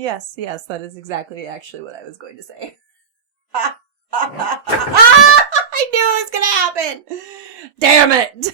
Yes, that is exactly actually what I was going to say. I knew it was going to happen. Damn it.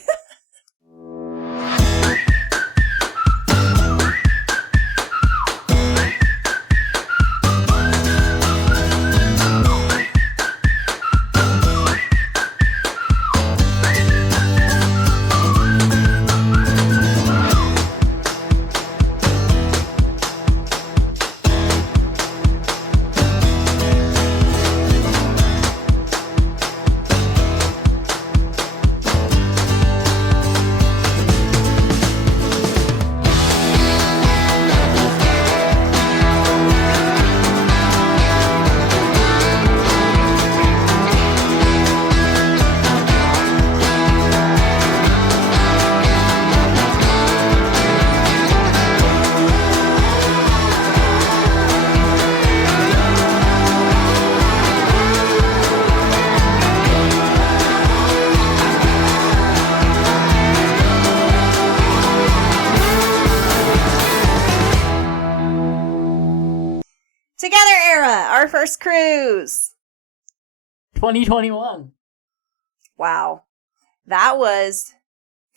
Together era, our first cruise. 2021. Wow. That was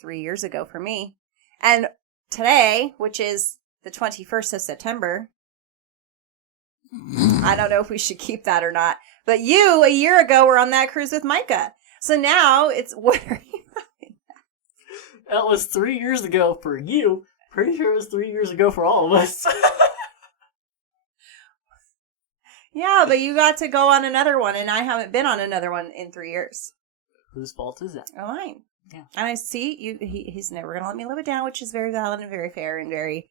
3 years ago for me. And today, which is the 21st of September, I don't know if we should keep that or not, but you, a year ago, were on that cruise with Micah. So now it's, what are you laughing at? That was 3 years ago for you. Pretty sure it was 3 years ago for all of us. Yeah, but you got to go on another one, and I haven't been on another one in 3 years. Whose fault is that? Oh, mine. Yeah. And I see he's never going to let me live it down, which is very valid and very fair and very,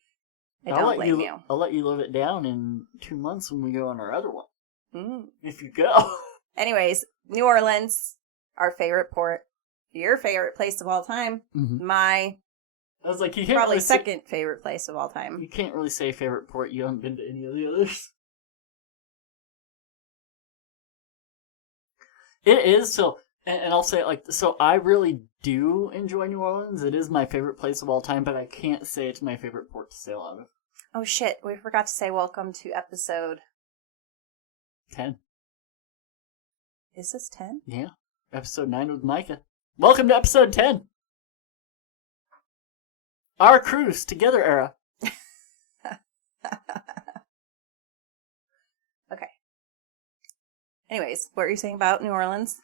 I don't blame you. I'll let you live it down in 2 months when we go on our other one. If you go. Anyways, New Orleans, our favorite port. Your favorite place of all time. Mm-hmm. My I was like, you can't probably really second favorite place of all time. You can't really say favorite port. You haven't been to any of the others. It is, so, and I'll say it like this, so I really do enjoy New Orleans. It is my favorite place of all time, but I can't say it's my favorite port to sail out of. Oh shit, we forgot to say welcome to episode 10. Is this 10? Yeah, episode 9 with Micah. Welcome to episode 10. Our cruise together era. Okay. Anyways, what were you saying about New Orleans?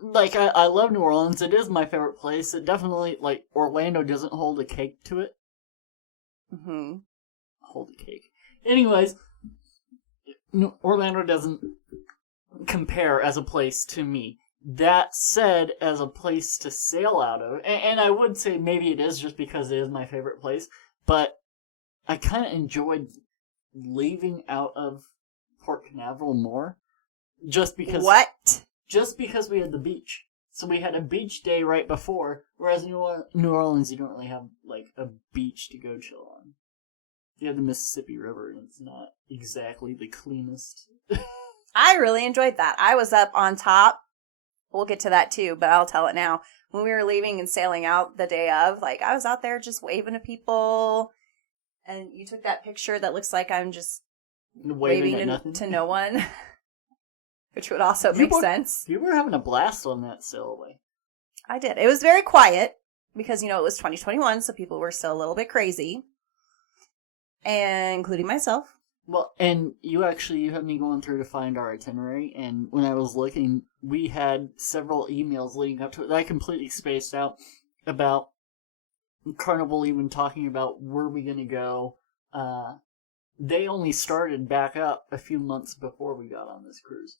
Like, I love New Orleans. It is my favorite place. It definitely, like, Orlando doesn't hold a cake to it. Mm-hmm. Hold a cake. Anyways, Orlando doesn't compare as a place to me. That said, as a place to sail out of, and I would say maybe it is just because it is my favorite place, but I kind of enjoyed leaving out of Port Canaveral more. Just because... What? Just because we had the beach. So we had a beach day right before, whereas in New Orleans you don't really have, like, a beach to go chill on. You have the Mississippi River, and it's not exactly the cleanest. I really enjoyed that. I was up on top. We'll get to that too, but I'll tell it now. When we were leaving and sailing out the day of, like, I was out there just waving to people, and you took that picture that looks like I'm just waving to no one. Which would also make sense. You were having a blast on that sailaway. I did. It was very quiet because, it was 2021, so people were still a little bit crazy. And including myself. Well, and you had me going through to find our itinerary, and when I was looking, we had several emails leading up to it that I completely spaced out about Carnival even talking about where we going to go. They only started back up a few months before we got on this cruise.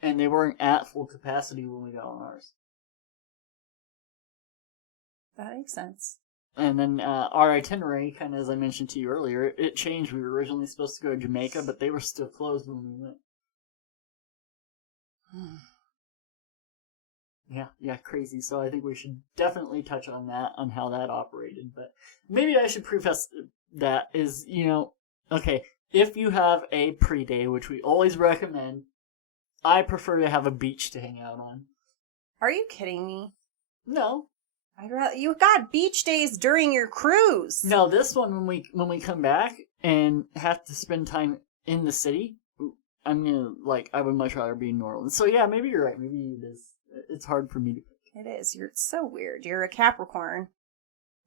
And they weren't at full capacity when we got on ours. That makes sense. And then our itinerary, kind of as I mentioned to you earlier, it changed. We were originally supposed to go to Jamaica, but they were still closed when we went. Yeah, crazy. So I think we should definitely touch on that, on how that operated. But maybe I should preface that is, okay, if you have a pre-day, which we always recommend, I prefer to have a beach to hang out on. Are you kidding me? No. You got beach days during your cruise. No, this one when we come back, and have to spend time in the city, I would much rather be in New Orleans. So yeah, maybe you're right. Maybe it is. It's hard for me to pick. It is. You're so weird. You're a Capricorn,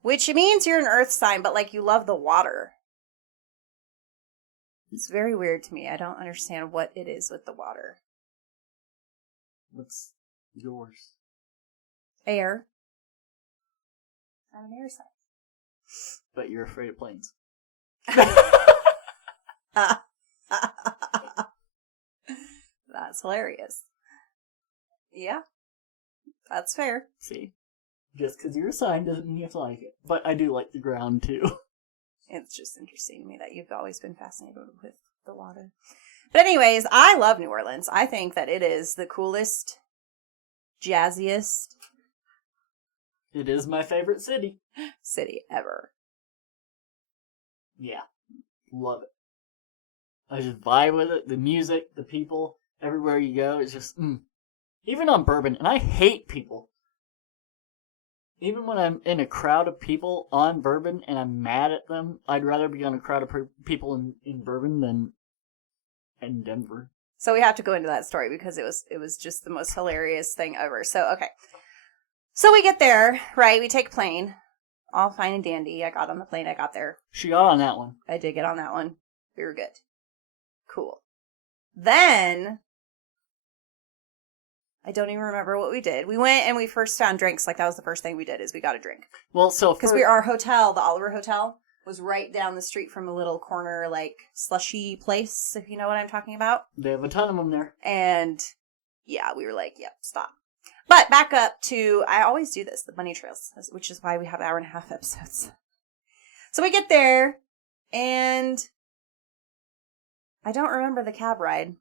which means you're an Earth sign, but like you love the water. It's very weird to me. I don't understand what it is with the water. What's yours? Air. I'm an air sign. But you're afraid of planes. That's hilarious. Yeah, that's fair. See? Just because you're a sign doesn't mean you have to like it. But I do like the ground, too. It's just interesting to me that you've always been fascinated with the water. But anyways, I love New Orleans. I think that it is the coolest, jazziest It is my favorite city ever. Yeah. Love it. I just vibe with it. The music, the people, everywhere you go, it's just, Even on Bourbon, and I hate people. Even when I'm in a crowd of people on Bourbon and I'm mad at them, I'd rather be on a crowd of people in Bourbon than in Denver. So we have to go into that story because it was just the most hilarious thing ever. So, okay. So we get there, right? We take a plane. All fine and dandy. I got on the plane. I got there. She got on that one. I did get on that one. We were good. Cool. Then, I don't even remember what we did. We went and we first found drinks. Like, that was the first thing we did, is we got a drink. Well, so because our hotel, the Oliver Hotel, was right down the street from a little corner, like, slushy place, if you know what I'm talking about. They have a ton of them there. And, yeah, we were like, yep, stop. But back up to, I always do this, the bunny trails, which is why we have 1.5 hour episodes. So we get there, and I don't remember the cab ride.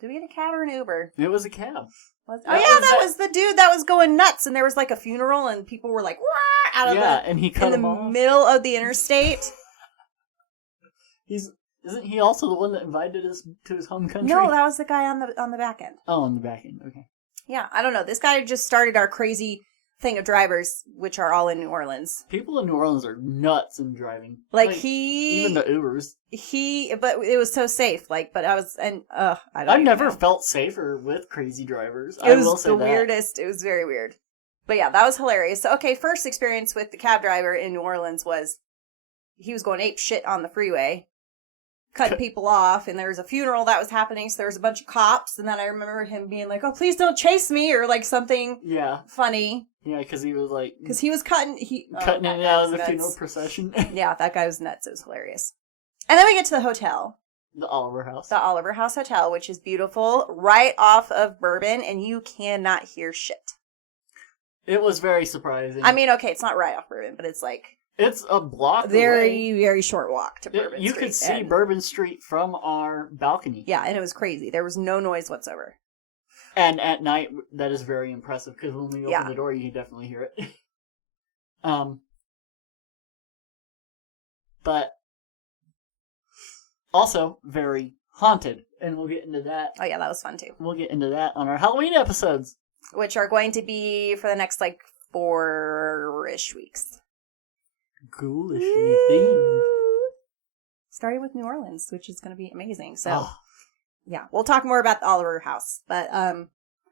Did we get a cab or an Uber? It was a cab. That was the dude that was going nuts, and there was like a funeral, and people were like, "Wah!" out of and he cut in the middle of the interstate. Isn't he also the one that invited us to his home country? No, that was the guy on the back end. Oh, on the back end. Okay. Yeah, I don't know. This guy just started our crazy thing of drivers, which are all in New Orleans. People in New Orleans are nuts in driving. Even the Ubers. But it was so safe. I've never felt safer with crazy drivers. It was the weirdest. It was very weird. But yeah, that was hilarious. So, okay, first experience with the cab driver in New Orleans was he was going ape shit on the freeway, cutting people off, and there was a funeral that was happening, so there was a bunch of cops, and then I remember him being like, "Oh, please don't chase me," or like something funny. Yeah, because he was like... Because he was cutting it out of the funeral procession. Yeah, that guy was nuts. It was hilarious. And then we get to the hotel. The Oliver House. The Oliver House Hotel, which is beautiful, right off of Bourbon, and you cannot hear shit. It was very surprising. I mean, okay, it's not right off Bourbon, but it's like... It's a block very, away. very short walk to Bourbon Street. You could see Bourbon Street from our balcony. Yeah, and it was crazy. There was no noise whatsoever. And at night, that is very impressive, because when we open the door, you can definitely hear it. But also very haunted, and we'll get into that. Oh yeah, that was fun too. We'll get into that on our Halloween episodes. Which are going to be for the next, 4-ish weeks. Ghoulishly themed. Starting with New Orleans, which is going to be amazing. So, yeah, we'll talk more about the Oliver House. But,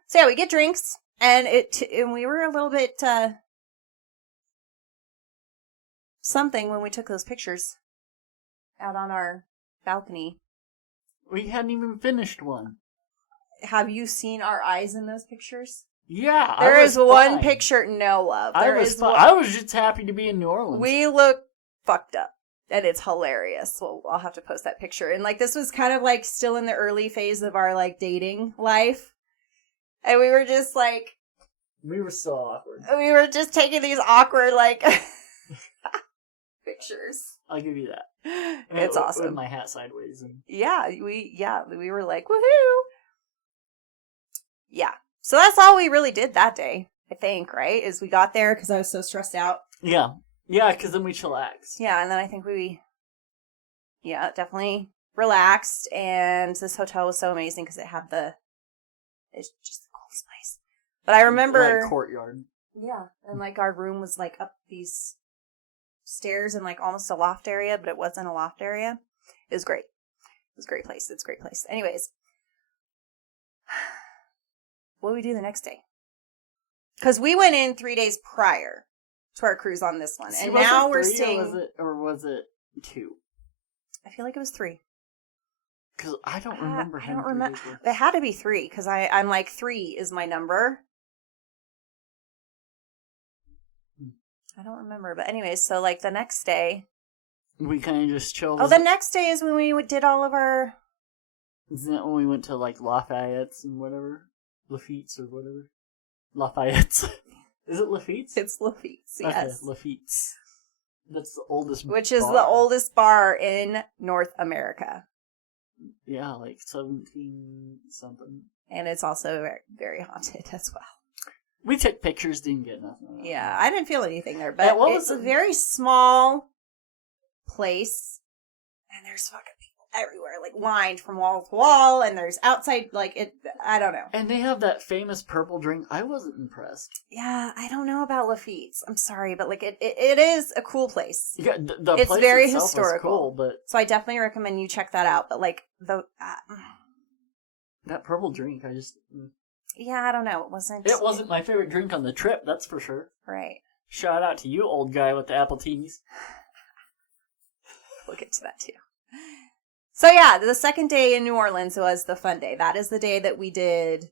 so yeah, we get drinks, and we were a little bit, something when we took those pictures out on our balcony. We hadn't even finished one. Have you seen our eyes in those pictures? Yeah, there is one picture. No, love. I was just happy to be in New Orleans. We look fucked up, and it's hilarious. Well, I'll have to post that picture. And this was kind of still in the early phase of our dating life, and we were just we were so awkward. We were just taking these awkward pictures. I'll give you that. It's awesome. With my hat sideways. And... we were like, woohoo! Yeah. So that's all we really did that day, I think, right? Is we got there because I was so stressed out. Yeah. Yeah, because then we chillaxed. Yeah, and then I think definitely relaxed. And this hotel was so amazing because it's just the coolest place. But I remember... courtyard. Yeah, and our room was up these stairs in like almost a loft area, but it wasn't a loft area. It was great. It was a great place. It's a great place. Anyways, what did we do the next day? Because we went in 3 days prior to our cruise on this one, and now we're staying. Or was it 2? I feel like it was 3. Because I don't remember. I don't remember. It had to be 3 because I'm like 3 is my number. I don't remember, but anyways, so like the next day, we kind of just chilled. Oh, the next day is when we did all of our. Isn't that when we went to like Lafayette's and whatever, Lafitte's or whatever, Lafayette's? Is it Lafitte's? It's Lafitte's. Yes, okay, Lafitte's. That's the oldest. Which is the oldest bar in North America. Yeah, like 17 something. And it's also very, very haunted as well. We took pictures, didn't get nothing. Yeah, I didn't feel anything there, but it's a very small place, and there's fucking people everywhere, like lined from wall to wall, and there's outside, like, it, I don't know. And they have that famous purple drink. I wasn't impressed. Yeah, I don't know about Lafitte's. I'm sorry, but like it is a cool place. Yeah, the it's place very itself historical. Cool, but so I definitely recommend you check that out. But like that purple drink, I just yeah, I don't know. It wasn't my favorite drink on the trip. That's for sure. Right. Shout out to you, old guy with the apple teas. We'll get to that too. So yeah, the second day in New Orleans was the fun day. That is the day that we did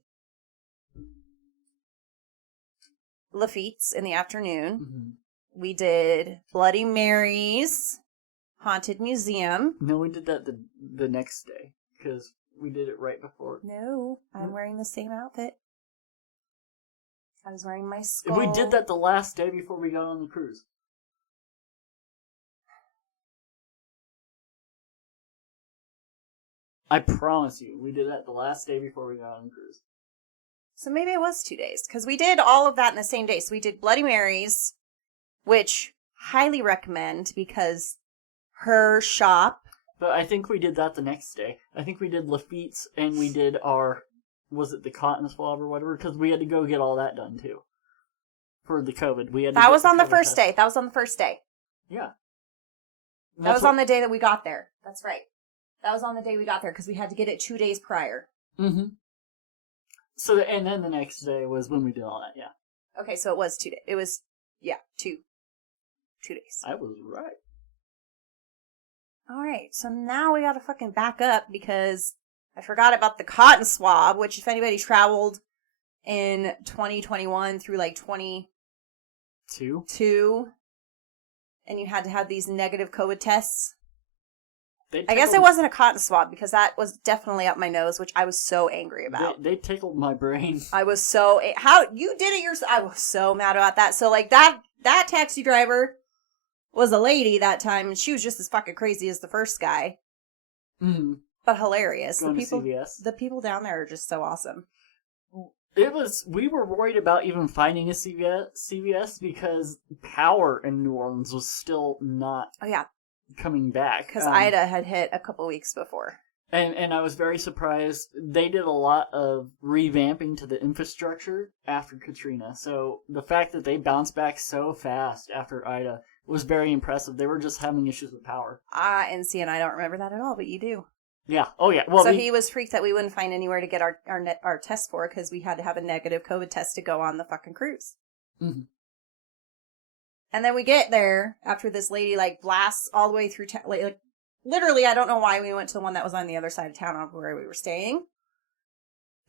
Lafitte's in the afternoon. Mm-hmm. We did Bloody Mary's Haunted Museum. No, we did that the next day because we did it right before. No, I'm wearing the same outfit. I was wearing my skull. We did that the last day before we got on the cruise. I promise you, we did that the last day before we got on the cruise. So maybe it was 2 days, because we did all of that in the same day. So we did Bloody Mary's, which highly recommend because her shop. But I think we did that the next day. I think we did Lafitte's and we did was it the cotton swab or whatever? Because we had to go get all that done too. For the COVID. That was on the first day. That was on the first day. Yeah. That was on the day that we got there. That's right. That was on the day we got there because we had to get it 2 days prior. Mm-hmm. So, and then the next day was when we did all that, yeah. Okay, so it was 2 days. It was, yeah, 2 days. I was right. Alright, so now we gotta fucking back up because I forgot about the cotton swab, which if anybody traveled in 2021 through like 22, and you had to have these negative COVID tests. I guess it wasn't a cotton swab because that was definitely up my nose, which I was so angry about. They tickled my brain. I was so... How? You did it yourself. I was so mad about that. So, like, that taxi driver was a lady that time, and she was just as fucking crazy as the first guy. Mm-hmm. But hilarious. Going to CVS. The people down there are just so awesome. We were worried about even finding a CVS because power in New Orleans was still not... Oh, yeah. Coming back because Ida had hit a couple weeks before, and I was very surprised. They did a lot of revamping to the infrastructure after Katrina, so the fact that they bounced back so fast after Ida was very impressive. They were just having issues with power. And see, and I don't remember that at all, but you do. Yeah. Oh yeah. Well, so he was freaked that we wouldn't find anywhere to get our test for because we had to have a negative COVID test to go on the fucking cruise. Mm-hmm. And then we get there after this lady, like, blasts all the way through town. Like, literally, I don't know why we went to the one that was on the other side of town where we were staying.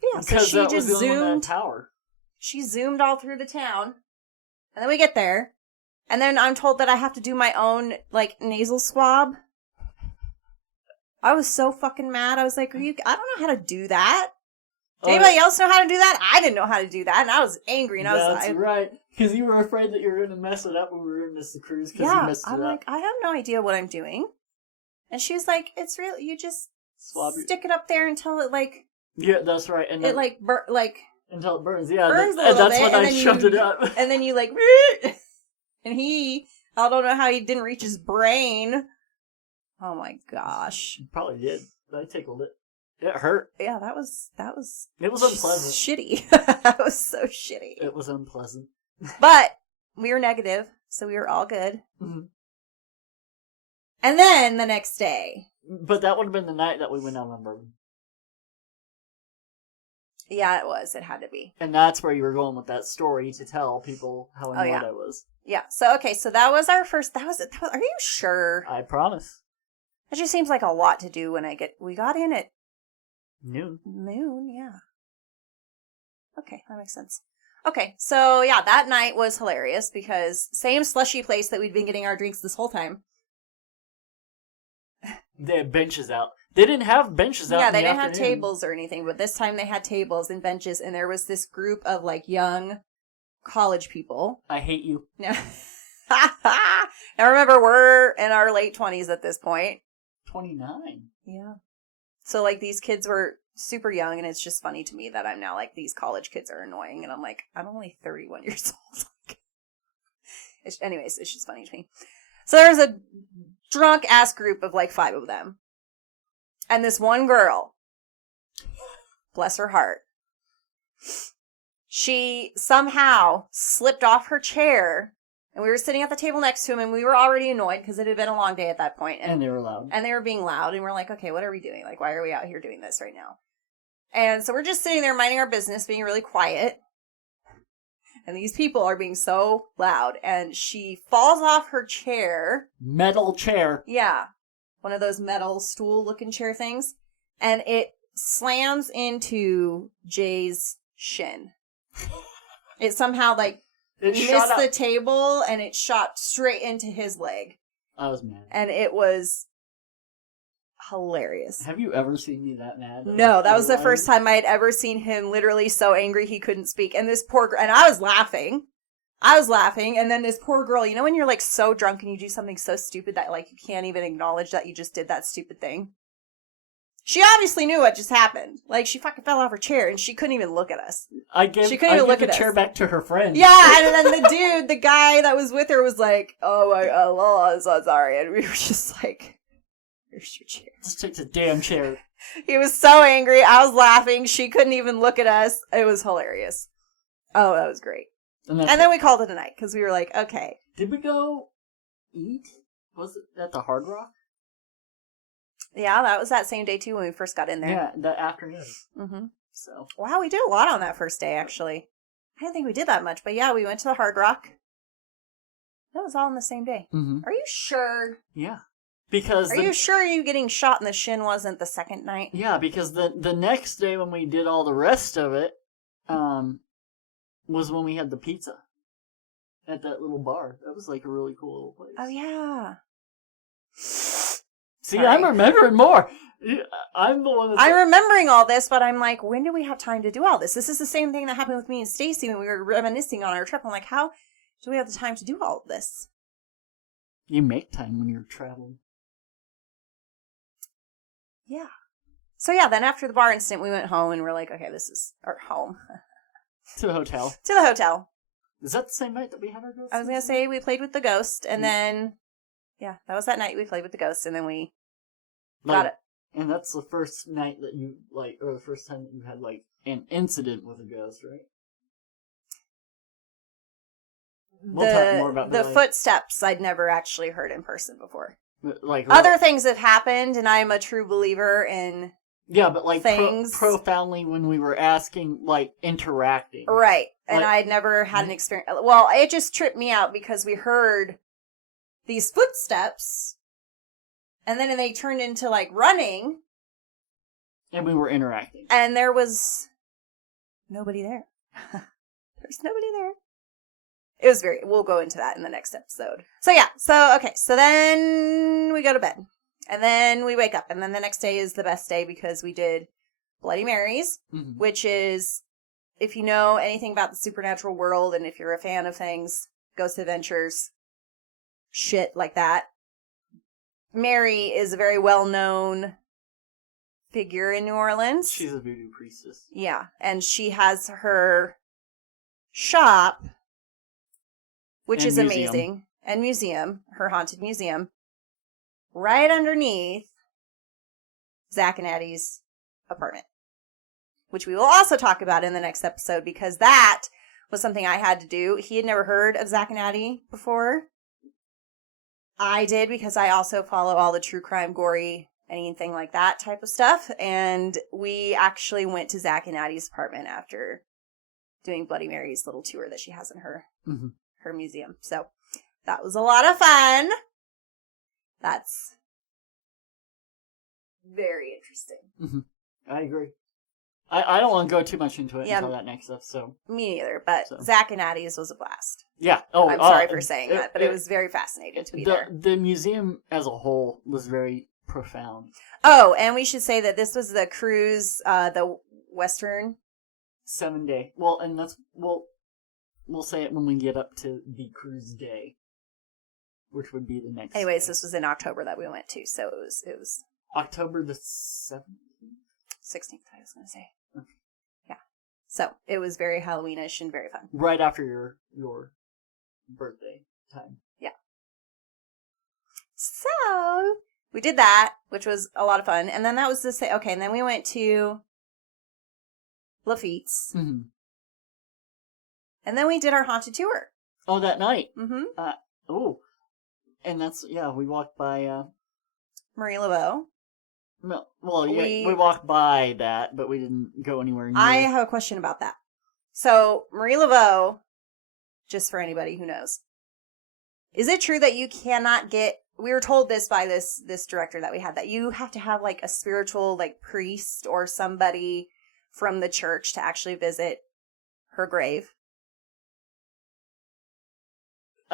But yeah, because so she just zoomed. Power. She zoomed all through the town. And then we get there. And then I'm told that I have to do my own, like, nasal swab. I was so fucking mad. I was like, I don't know how to do that. Does anybody else know how to do that? I didn't know how to do that, and I was angry, and I was like... That's right, because you were afraid that you were going to mess it up when we were going to miss the cruise, because you messed it up. I'm like, I have no idea what I'm doing. And she was like, it's real, you just stick it up there until it, like... Yeah, that's right. And it, like, until it burns, yeah. Burns a little bit, when I shoved it up. And then you, like... And I don't know how he didn't reach his brain. Oh, my gosh. He probably did. I tickled it. It hurt. Yeah, that was It was unpleasant. Shitty. That was so shitty. It was unpleasant. But we were negative, so we were all good. Mm-hmm. And then the next day. But that would have been the night that we went out on bourbon. Yeah, it was. It had to be. And that's where you were going with that story to tell people how annoyed I was. Yeah. So, okay. So that was our first. That was. Are you sure? I promise. It just seems like a lot to do when we got in at noon. Yeah. Okay, that makes sense. Okay, so yeah, that night was hilarious because same slushy place that we'd been getting our drinks this whole time. They had benches out. They didn't have benches out. Yeah, they didn't have tables or anything, but this time they had tables and benches, and there was this group of like young college people. I hate you. Yeah. Now remember, we're in our late 20s at this point. 29. Yeah. So like these kids were super young, and it's just funny to me that I'm now like, these college kids are annoying, and I'm like, I'm only 31 years old. Anyways, it's just funny to me. So there's a drunk ass group of like 5 of them, and this one girl, bless her heart, she somehow slipped off her chair, and we were sitting at the table next to him, and we were already annoyed because it had been a long day at that point, and they were loud. And they were being loud, and we're like, okay, what are we doing? Like, why are we out here doing this right now? And so we're just sitting there minding our business, being really quiet. And these people are being so loud, and she falls off her chair. Metal chair. Yeah. One of those metal stool-looking chair things. And it slams into Jay's shin. It somehow, like, missed the table, and it shot straight into his leg. I was mad. And it was hilarious. Have you ever seen me that mad? No, that was the first time I had ever seen him literally so angry he couldn't speak. And this poor girl, and I was laughing, and then this poor girl, you know when you're like so drunk and you do something so stupid that like you can't even acknowledge that you just did that stupid thing? She obviously knew what just happened. Like, she fucking fell off her chair, and she couldn't even look at us. She couldn't even look at the chair back to her friend. Yeah, and then the guy that was with her was like, oh my god, Lola, I'm so sorry. And we were just like, here's your chair. Just take the damn chair. He was so angry. I was laughing. She couldn't even look at us. It was hilarious. Oh, that was great. And then we called it a night, because we were like, okay. Did we go eat? Was it at the Hard Rock? Yeah, that was that same day, too, when we first got in there. Yeah, that afternoon. Mm-hmm. So. Wow, we did a lot on that first day, actually. I didn't think we did that much, but yeah, we went to the Hard Rock. That was all on the same day. Mm-hmm. Are you sure? Yeah. Because Are you sure you getting shot in the shin wasn't the second night? Yeah, because the next day when we did all the rest of it, was when we had the pizza. At that little bar. That was like a really cool little place. Oh, yeah. See, right. I'm remembering more. I'm the one that's... I'm remembering all this, but I'm like, when do we have time to do all this? This is the same thing that happened with me and Stacy when we were reminiscing on our trip. I'm like, how do we have the time to do all of this? You make time when you're traveling. Yeah. So yeah, then after the bar incident, we went home and we're like, okay, this is our home. To the hotel. To the hotel. Is that the same night that we had our ghost? I was going to say we played with the ghost, and then, yeah, that was that night we played with the ghost, and then we got it. And that's the first night that you, like, or the first time that you had, like, an incident with a ghost, right? We'll talk more about the footsteps I'd never actually heard in person before. Like other things have happened, and I'm a true believer in but like things. Profoundly when we were asking, like, interacting. Right. And I'd never had an experience. Well, it just tripped me out because we heard these footsteps, and then they turned into, like, running. And we were interacting. And there was nobody there. There's nobody there. It was we'll go into that in the next episode. So yeah, so then we go to bed. And then we wake up, and then the next day is the best day because we did Bloody Marys, which is, if you know anything about the supernatural world, and if you're a fan of things, Ghost Adventures, shit like that, Mary is a very well-known figure in New Orleans. She's a voodoo priestess. Yeah, and she has her shop, which is amazing, and museum, her haunted museum, right underneath Zach and Addie's apartment, which we will also talk about in the next episode because that was something I had to do. He had never heard of Zach and Addie before. I did because I also follow all the true crime, gory, anything like that type of stuff. And we actually went to Zach and Addie's apartment after doing Bloody Mary's little tour that she has in her her museum. So that was a lot of fun. That's very interesting. Mm-hmm. I agree. I don't want to go too much into it until that next episode. Me neither, but Zach and Addie's was a blast. Yeah. Oh, I'm sorry for saying that, but it was very fascinating to be there. The museum as a whole was very profound. Oh, and we should say that this was the cruise, the Western 7-day. Well, and we'll say it when we get up to the cruise day, which would be the next. Anyways, day. This was in October that we went to, so it was October the 7th? 16th, I was going to say. Okay. Yeah. So, it was very Halloweenish and very fun. Right after your birthday time. Yeah. So, we did that, which was a lot of fun. And then that was okay, and then we went to Lafitte's. Mm-hmm. And then we did our haunted tour. Oh, that night? Mm-hmm. And we walked by, Marie Laveau. No, well, we walked by that, but we didn't go anywhere near. I have a question about that. So, Marie Laveau, just for anybody who knows, is it true that you cannot get, we were told this by this director that we had, that you have to have like a spiritual like priest or somebody from the church to actually visit her grave?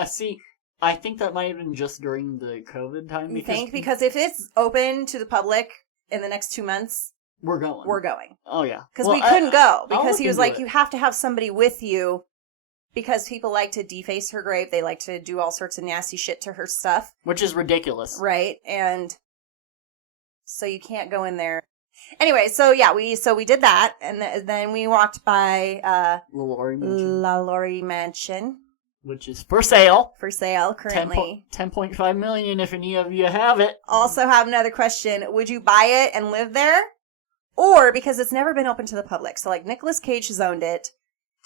See, I think that might have been just during the COVID time. You think? Because if it's open to the public in the next 2 months, we're going. We're going. Oh, yeah. Because we couldn't go. Because he was like, it. You have to have somebody with you. Because people like to deface her grave. They like to do all sorts of nasty shit to her stuff. Which is ridiculous. Right. And so you can't go in there. Anyway, so yeah, we did that. And then we walked by La Laurie Mansion. Which is for sale. For sale, currently. 10.5 million if any of you have it. Also have another question. Would you buy it and live there? Or, because it's never been open to the public. So, like, Nicolas Cage has owned it.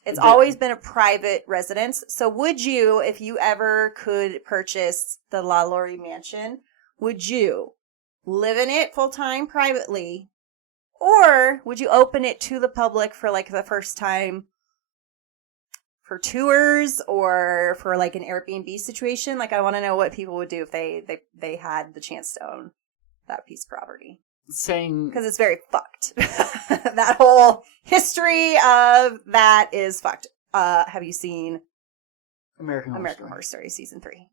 It's always been a private residence. So, would you, if you ever could purchase the La Laurie Mansion, would you live in it full-time privately? Or would you open it to the public for, like, the first time for tours or for like an Airbnb situation? Like, I want to know what people would do if they had the chance to own that piece of property. Because it's very fucked. That whole history of that is fucked. Have you seen American Horror Story season 3?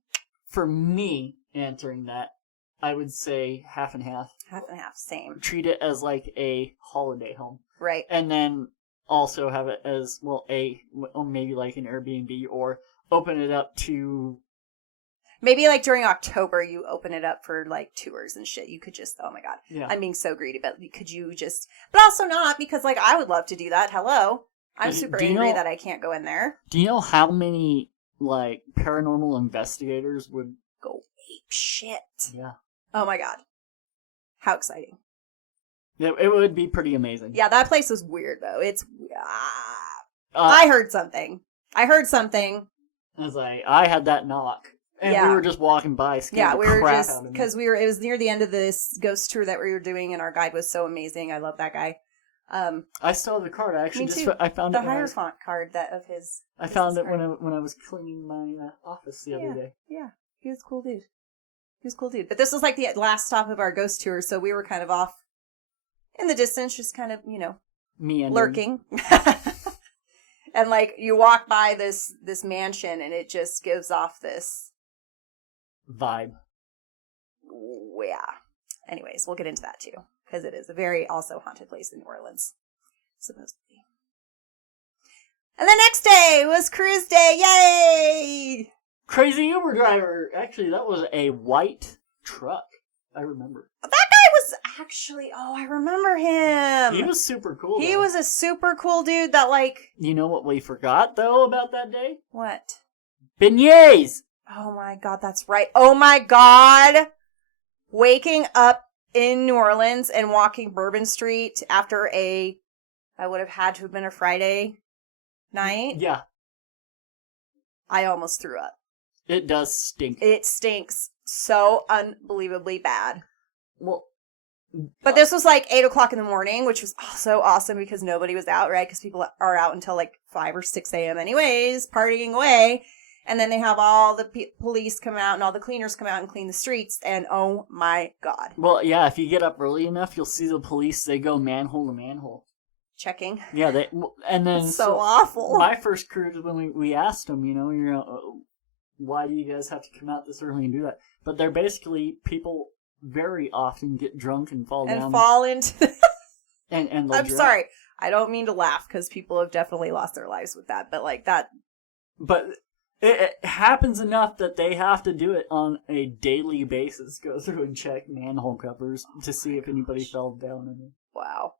For me, answering that, I would say half and half. Half and half, same. Treat it as like a holiday home. Right. And then also have it as, maybe like an Airbnb, or open it up to... Maybe like during October, you open it up for like tours and shit. You could just, oh my God. Yeah. I'm being so greedy, but could you just, but also not, because like I would love to do that. Hello. I'm super angry that I can't go in there. Do you know how many like paranormal investigators would go ape shit? Yeah. Oh my God. How exciting. It would be pretty amazing. Yeah, that place was weird, though. It's... I heard something. I was like, I had that knock. And we were just walking by, scared the crap out of me. Because it was near the end of this ghost tour that we were doing, and our guide was so amazing. I love that guy. I still have the card. I actually I found the Hierophant card of his. I found it when I was cleaning my office the other day. Yeah, he was a cool dude. But this was like the last stop of our ghost tour, so we were kind of off in the distance, just kind of, meandering. Lurking. And like you walk by this mansion, and it just gives off this vibe. Yeah. Anyways, we'll get into that too, because it is a very also haunted place in New Orleans, supposedly. And the next day was cruise day. Yay! Crazy Uber driver. Actually, that was a white truck. I remember. That guy was actually, I remember him. He was super cool. He was a super cool dude that like... You know what we forgot, though, about that day? What? Beignets! Oh my God, that's right. Oh my God! Waking up in New Orleans and walking Bourbon Street after I would have had to have been a Friday night. Yeah. I almost threw up. It does stink. It stinks so unbelievably bad. Well, but this was like 8 o'clock in the morning, which was also awesome because nobody was out, right? Because people are out until like 5 or 6 a.m. anyways, partying away. And then they have all the police come out and all the cleaners come out and clean the streets. And oh my God. Well, yeah, if you get up early enough, you'll see the police. They go manhole to manhole. Checking. Yeah, and then that's so awful. My first cruise, when we asked them, why do you guys have to come out this early and do that? But they're basically people very often get drunk and fall down. And fall into... and I'm sorry. I don't mean to laugh because people have definitely lost their lives with that. But like that... But it happens enough that they have to do it on a daily basis. Go through and check manhole covers to see if anybody fell down in it. Wow.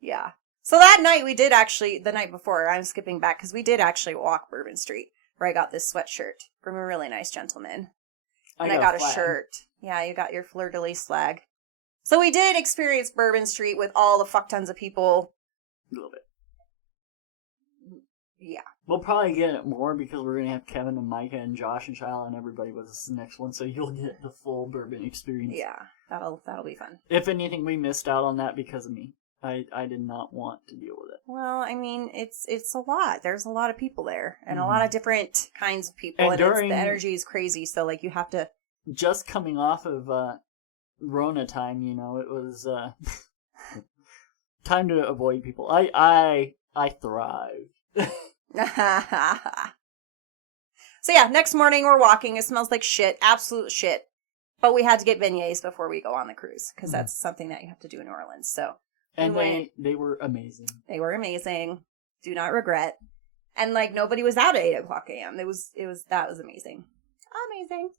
Yeah. So that night we did actually... The night before, I'm skipping back because we did actually walk Bourbon Street where I got this sweatshirt from a really nice gentleman. And I got a shirt. Yeah, you got your fleur-de-lis flag. So we did experience Bourbon Street with all the fuck tons of people. A little bit. Yeah. We'll probably get it more because we're going to have Kevin and Micah and Josh and Shiloh and everybody with us the next one. So you'll get the full bourbon experience. Yeah, that'll be fun. If anything, we missed out on that because of me. I did not want to deal with it. Well, I mean, it's a lot. There's a lot of people there. And a lot of different kinds of people. And the energy is crazy. So, like, you have to... Just coming off of Rona time, it was time to avoid people. I thrive. So yeah, next morning we're walking. It smells like shit, absolute shit. But we had to get beignets before we go on the cruise because that's something that you have to do in New Orleans. So and they were amazing. They were amazing. Do not regret. And like nobody was out at 8 o'clock a.m. That was amazing. Amazing.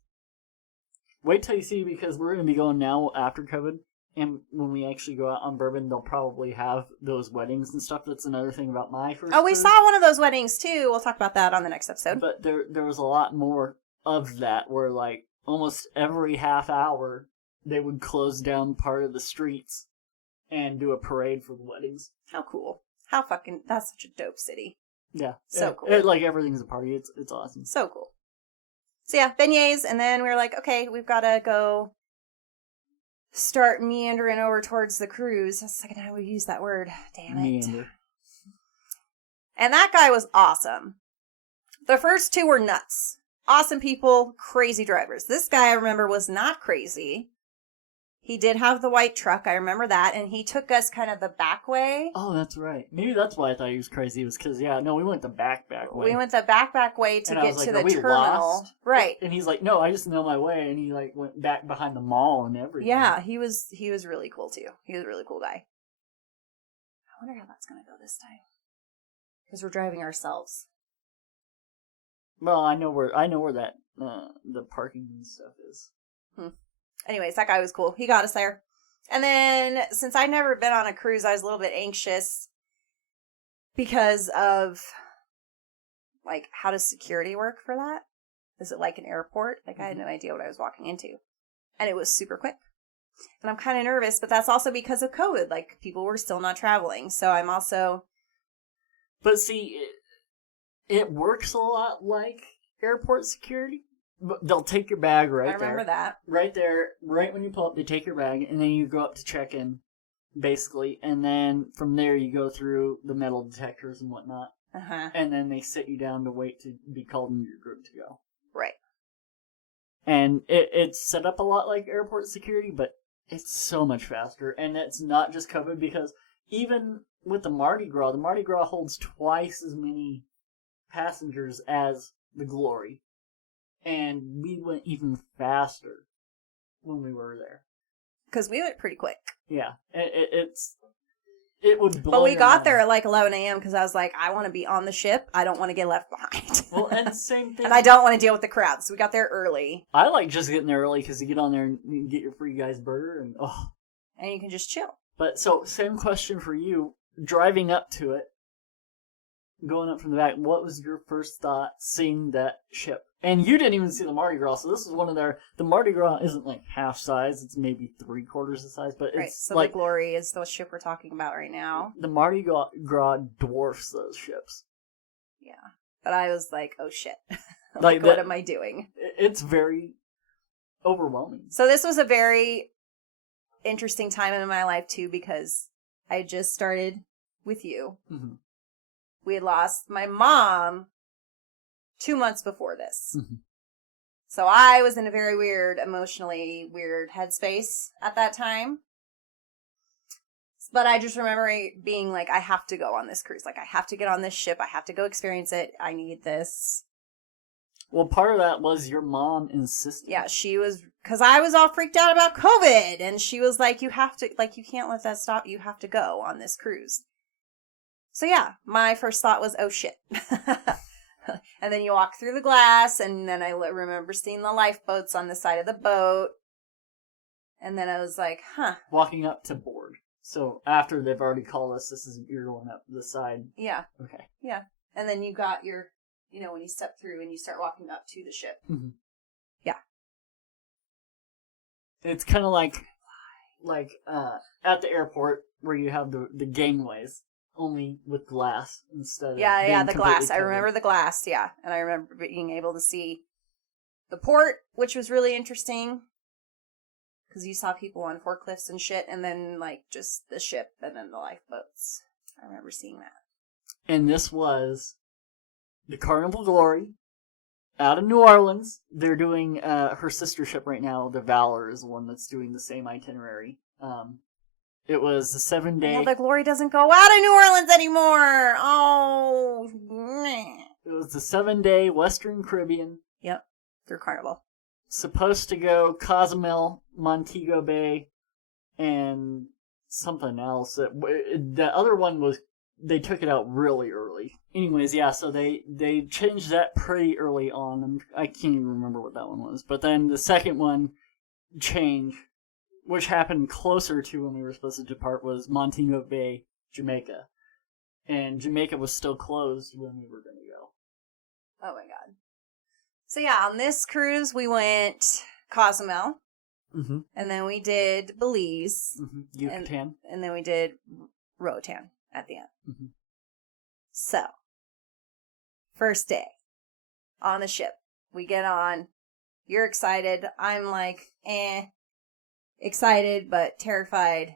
Wait till you see, because we're going to be going now after COVID, and when we actually go out on bourbon, they'll probably have those weddings and stuff. That's another thing about my first we cruise. saw one of those weddings too. We'll talk about that on the next episode. But there was a lot more of that, where like almost every half hour they would close down part of the streets and do a parade for the weddings. How cool. How fucking... That's such a dope city. Yeah. So cool. Like everything's a party. It's awesome. So cool. So yeah, beignets, and then we were like, okay, we've got to go start meandering over towards the cruise. That's the second time we used that word. Damn it. Meander. And that guy was awesome. The first two were nuts. Awesome people, crazy drivers. This guy, I remember, was not crazy. He did have the white truck, I remember that, and he took us kind of the back way. Oh, that's right. Maybe that's why I thought he was crazy. It was because, we went the back way. We went the back way to get to the terminal. Lost? Right. And he's like, no, I just know my way, and he like went back behind the mall and everything. Yeah, he was really cool too. He was a really cool guy. I wonder how that's going to go this time. Because we're driving ourselves. Well, I know where that the parking and stuff is. Anyways, that guy was cool. He got us there. And then, since I'd never been on a cruise, I was a little bit anxious because of, like, how does security work for that? Is it like an airport? Like, I had no idea what I was walking into. And it was super quick. And I'm kind of nervous, but that's also because of COVID. Like, people were still not traveling. So I'm also... But see, it works a lot like airport security. They'll take your bag right there. I remember that. Right there, right when you pull up, they take your bag, and then you go up to check-in, basically. And then from there, you go through the metal detectors and whatnot. And then they sit you down to wait to be called into your group to go. Right. And it's set up a lot like airport security, but it's so much faster. And it's not just COVID, because even with the Mardi Gras holds twice as many passengers as the Glory. And we went even faster when we were there. Because we went pretty quick. Yeah. It would blow But we got mind. there at like 11 a.m. because I was like, I want to be on the ship. I don't want to get left behind. Well, and same thing. And I don't want to deal with the crowd. So we got there early. I like just getting there early because you get on there and you get your free guy's burger and And you can just chill. But so, same question for you. Driving up to it, going up from the back, what was your first thought seeing that ship? And you didn't even see the Mardi Gras, so this is one of the Mardi Gras isn't like half size, it's maybe 3/4 the size, but it's right, so like... the Glory is the ship we're talking about right now. The Mardi Gras dwarfs those ships. Yeah. But I was like, oh shit. Like what am I doing? It's very... overwhelming. So this was a very interesting time in my life, too, because I just started with you. Mm-hmm. We had lost my mom 2 months before this. Mm-hmm. So I was in a very emotionally weird headspace at that time. But I just remember being like, I have to go on this cruise. Like, I have to get on this ship. I have to go experience it. I need this. Well, part of that was your mom insisted. Yeah, she was, because I was all freaked out about COVID. And she was like, you have to, like, you can't let that stop. You have to go on this cruise. So yeah, my first thought was, oh shit. And then you walk through the glass, and then I remember seeing the lifeboats on the side of the boat. And then I was like, huh. Walking up to board. So after they've already called us, you're going up the side. Yeah. Okay. Yeah. And then you got your, when you step through and you start walking up to the ship. Mm-hmm. Yeah. It's kind of like at the airport where you have the gangways, only with glass instead of the glass. covered. I remember the glass, yeah. And I remember being able to see the port, which was really interesting. Because you saw people on forklifts and shit, and then, like, just the ship, and then the lifeboats. I remember seeing that. And this was the Carnival Glory out of New Orleans. They're doing her sister ship right now. The Valor is the one that's doing the same itinerary. It was a 7-day... Yeah, the Glory doesn't go out of New Orleans anymore! Oh, man. It was the 7-day Western Caribbean. Yep, through Carnival. Supposed to go Cozumel, Montego Bay, and something else. The other one was, they took it out really early. Anyways, yeah, so they changed that pretty early on, and I can't even remember what that one was. But then the second one changed, which happened closer to when we were supposed to depart, was Montego Bay, Jamaica. And Jamaica was still closed when we were going to go. Oh my god. So yeah, on this cruise, we went Cozumel, mm-hmm. and then we did Belize, mm-hmm. Yucatan, and then we did Roatan at the end. Mm-hmm. So, first day on the ship, we get on, you're excited, I'm like, excited but terrified.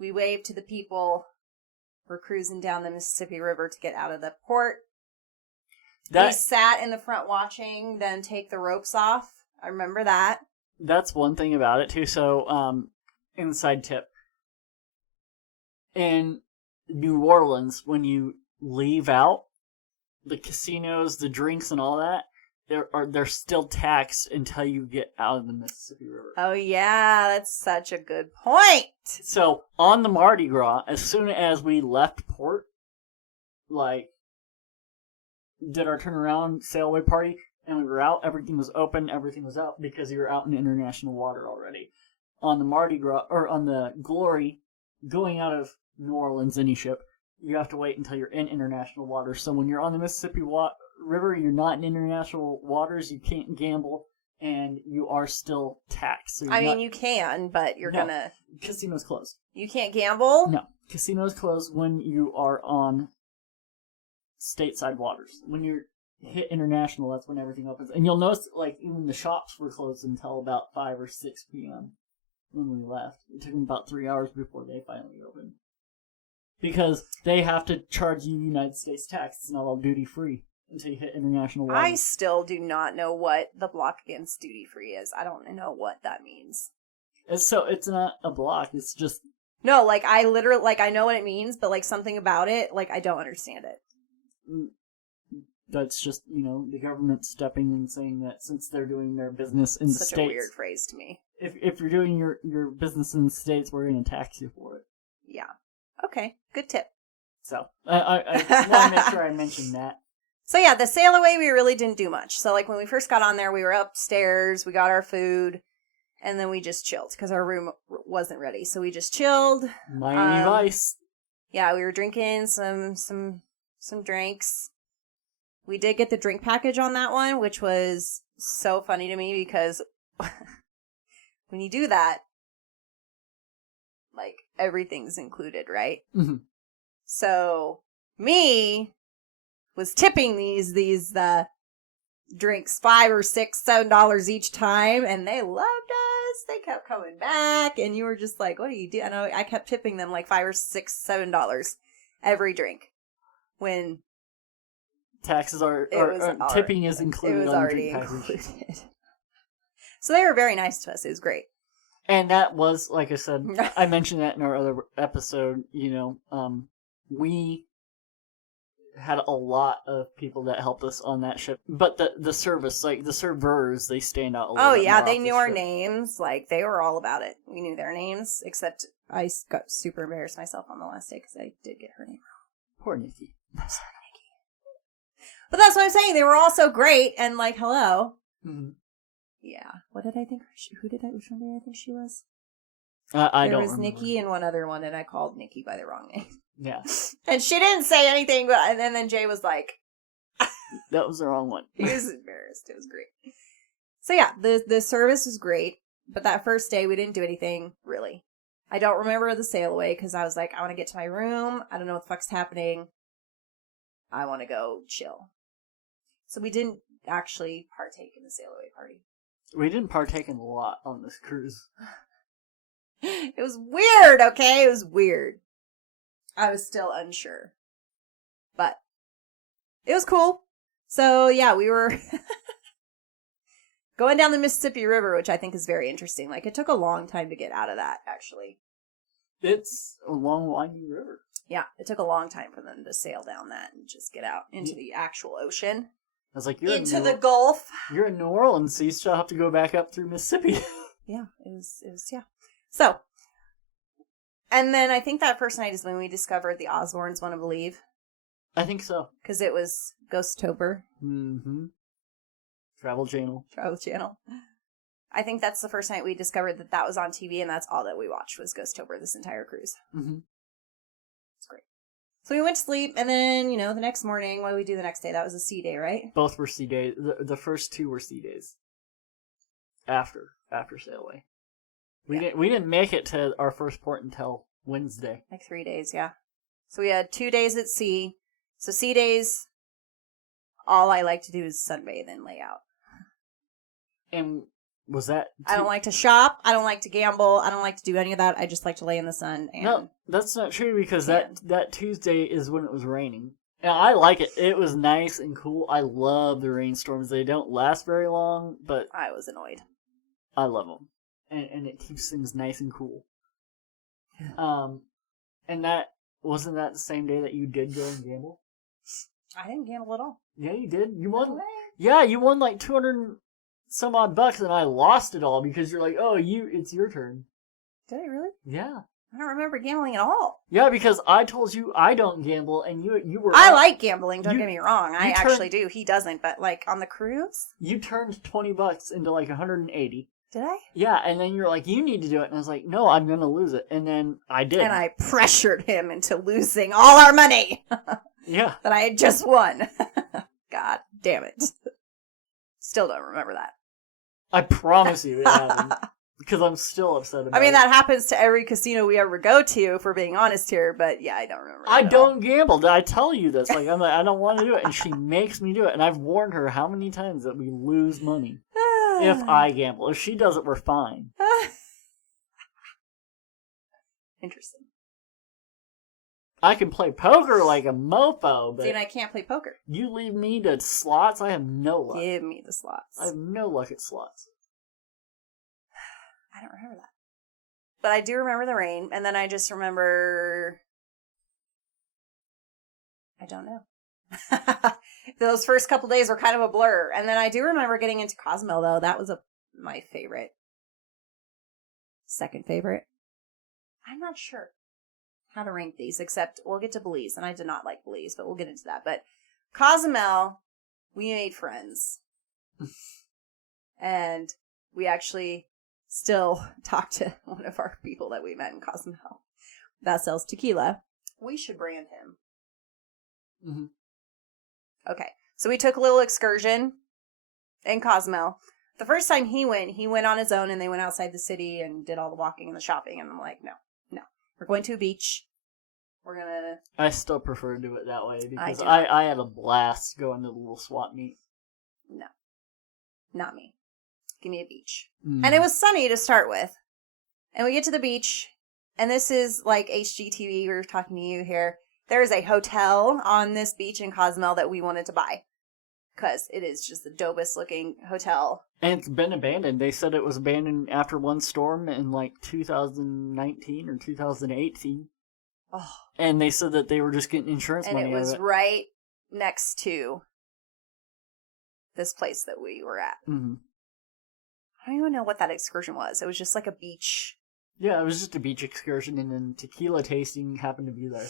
We wave to the people, we're cruising down the Mississippi River to get out of the port. We sat in the front watching them take the ropes off. I remember that. That's one thing about it, too. So, inside tip. In New Orleans, when you leave out, the casinos, the drinks, and all that, they're still taxed until you get out of the Mississippi River. Oh, yeah. That's such a good point. So, on the Mardi Gras, as soon as we left port, did our turnaround sail away party, and we were out, everything was open, everything was out, because you were out in international water already. On the Mardi Gras, or on the Glory, going out of New Orleans, any ship, you have to wait until you're in international waters. So when you're on the Mississippi River, you're not in international waters, you can't gamble, and you are still taxed. So you can, but you're gonna... Casino's closed. You can't gamble? No. Casino's closed when you are on stateside waters. When you hit international, that's when everything opens. And you'll notice, even the shops were closed until about 5 or 6 p.m. when we left. It took them about 3 hours before they finally opened. Because they have to charge you United States tax. It's not all duty-free until you hit international waters. I still do not know what the block against duty-free is. I don't know what that means. So, it's not a block. It's just... No, I literally, I know what it means, but, something about it, I don't understand it. That's just, the government stepping in and saying that since they're doing their business in the States... Such a weird phrase to me. If you're doing your business in the States, we're going to tax you for it. Yeah. Okay. Good tip. So, I want to make sure I mention that. So yeah, the sail away, we really didn't do much. So when we first got on there, we were upstairs, we got our food, and then we just chilled because our room wasn't ready. So we just chilled. Miami Vice. Yeah, we were drinking some drinks. We did get the drink package on that one, which was so funny to me because when you do that, everything's included, right? Mm-hmm. So me was tipping these drinks $5 or $6, $7 each time, and they loved us. They kept coming back, and you were just like, what do you do? I know I kept tipping them like $5 or $6, $7 every drink. When taxes are tipping is included. It was on already the drink package. included. So they were very nice to us. It was great. And that was, like I said, I mentioned that in our other episode, we had a lot of people that helped us on that ship. But the service, like the servers, they stand out a little bit. Oh, yeah, they knew our names. Like, they were all about it. We knew their names, except I got super embarrassed myself on the last day because I did get her name wrong. Poor Nikki. I'm sorry, Nikki. But that's what I'm saying. They were all so great and like, hello. Mm-hmm. Yeah. What did I think? Which one did I think she was? I don't There was remember. Nikki and one other one, and I called Nikki by the wrong name. Yeah. And she didn't say anything, but and then Jay was like... that was the wrong one. He was embarrassed. It was great. So yeah, the service was great, but that first day we didn't do anything, really. I don't remember the sail away, because I was like, I want to get to my room. I don't know what the fuck's happening. I want to go chill. So we didn't actually partake in the sail away party. We didn't partake in a lot on this cruise. It was weird, okay? It was weird. I was still unsure. But it was cool. So, yeah, we were going down the Mississippi River, which I think is very interesting. Like, it took a long time to get out of that, actually. It's a long, winding river. Yeah, it took a long time for them to sail down that and just get out into the actual ocean. I was like, into the Gulf. You're in New Orleans, so you still have to go back up through Mississippi. Yeah, it was, yeah. So, and then I think that first night is when we discovered the Osbournes Want to Believe. I think so. Because it was Ghostober. Mm-hmm. Travel Channel. I think that's the first night we discovered that was on TV, and that's all that we watched was Ghostober this entire cruise. Mm-hmm. It's great. So we went to sleep, and then, the next morning, what did we do the next day? That was a sea day, right? Both were sea days. The first two were sea days. After sail away. We didn't make it to our first port until Wednesday. Like 3 days, yeah. So we had 2 days at sea. So sea days, all I like to do is sunbathe and lay out. And was that... I don't like to shop. I don't like to gamble. I don't like to do any of that. I just like to lay in the sun. And no, that's not true because that Tuesday is when it was raining. And I like it. It was nice and cool. I love the rainstorms. They don't last very long, but... I was annoyed. I love them. And it keeps things nice and cool. And wasn't that the same day that you did go and gamble? I didn't gamble at all. Yeah, you did. You won. No way. Yeah, you won like 200 and some odd bucks, and I lost it all because you're like, oh, it's your turn. Did I really? Yeah. I don't remember gambling at all. Yeah, because I told you I don't gamble, and you were. I like gambling. Don't get me wrong. I actually do. He doesn't, but like on the cruise, you turned $20 into like 180. Did I? Yeah, and then you're like, you need to do it. And I was like, no, I'm going to lose it. And then I did. And I pressured him into losing all our money. Yeah. That I had just won. God damn it. Still don't remember that. I promise you it happened. Because I'm still upset about it. I mean, that happens to every casino we ever go to, if we're being honest here. But yeah, I don't remember. I don't gamble. Did I tell you this? Like, I'm like, I don't want to do it. And she makes me do it. And I've warned her how many times that we lose money. If I gamble. If she does it, we're fine. Interesting. I can play poker like a mofo, but... See, and I can't play poker. You leave me to slots, I have no luck. Give me the slots. I have no luck at slots. I don't remember that. But I do remember the rain, and then I just remember... I don't know. Those first couple days were kind of a blur. And then I do remember getting into Cozumel, though. That was my favorite. Second favorite. I'm not sure how to rank these, except we'll get to Belize. And I did not like Belize, but we'll get into that. But Cozumel, we made friends. And we actually still talk to one of our people that we met in Cozumel that sells tequila. We should brand him. Mm-hmm. Okay, so we took a little excursion in Cozumel. The first time he went on his own, and they went outside the city and did all the walking and the shopping, and I'm like, no. We're going to a beach. We're gonna... I still prefer to do it that way, because I had a blast going to the little swap meet. No. Not me. Give me a beach. Mm. And it was sunny to start with. And we get to the beach, and this is like HGTV, we're talking to you here. There is a hotel on this beach in Cozumel that we wanted to buy. Because it is just the dopest looking hotel. And it's been abandoned. They said it was abandoned after one storm in like 2019 or 2018. Oh. And they said that they were just getting insurance money out of it. And it was right next to this place that we were at. Mm-hmm. I don't even know what that excursion was. It was just like a beach. Yeah, it was just a beach excursion, and then tequila tasting happened to be there.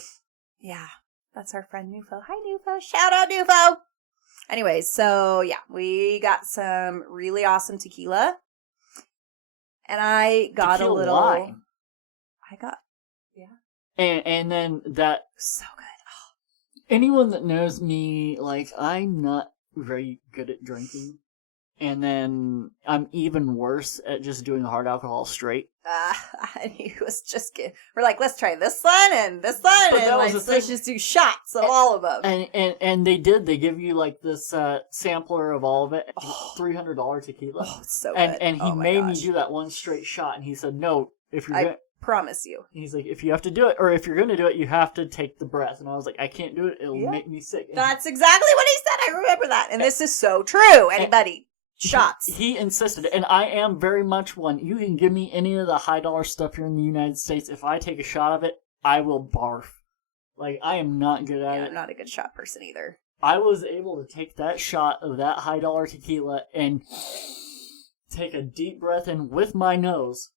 Yeah, that's our friend Nufo. Hi, Nufo. Shout out, Nufo. Anyways, so yeah, we got some really awesome tequila. And I got tequila a little... wine. I got... Yeah. And then that... So good. Oh. Anyone that knows me, like, I'm not very good at drinking. And then I'm even worse at just doing hard alcohol straight. He was just kidding. We're like, let's try this one and this one, but and like, let's just do shots of all of them. And they did. They give you like this sampler of all of it, $300 tequila. Oh, it's so and good. And he made me do that one straight shot, and he said, "No, if you're promise you." He's like, if you have to do it, or if you're going to do it, you have to take the breath. And I was like, I can't do it. It'll make me sick. And that's exactly what he said. I remember that. And this is so true. Anybody. Shots. He insisted, and I am very much one. You can give me any of the high dollar stuff here in the United States. If I take a shot of it, I will barf. Like, I am not good at it. I'm not a good shot person either. I was able to take that shot of that high dollar tequila and take a deep breath in with my nose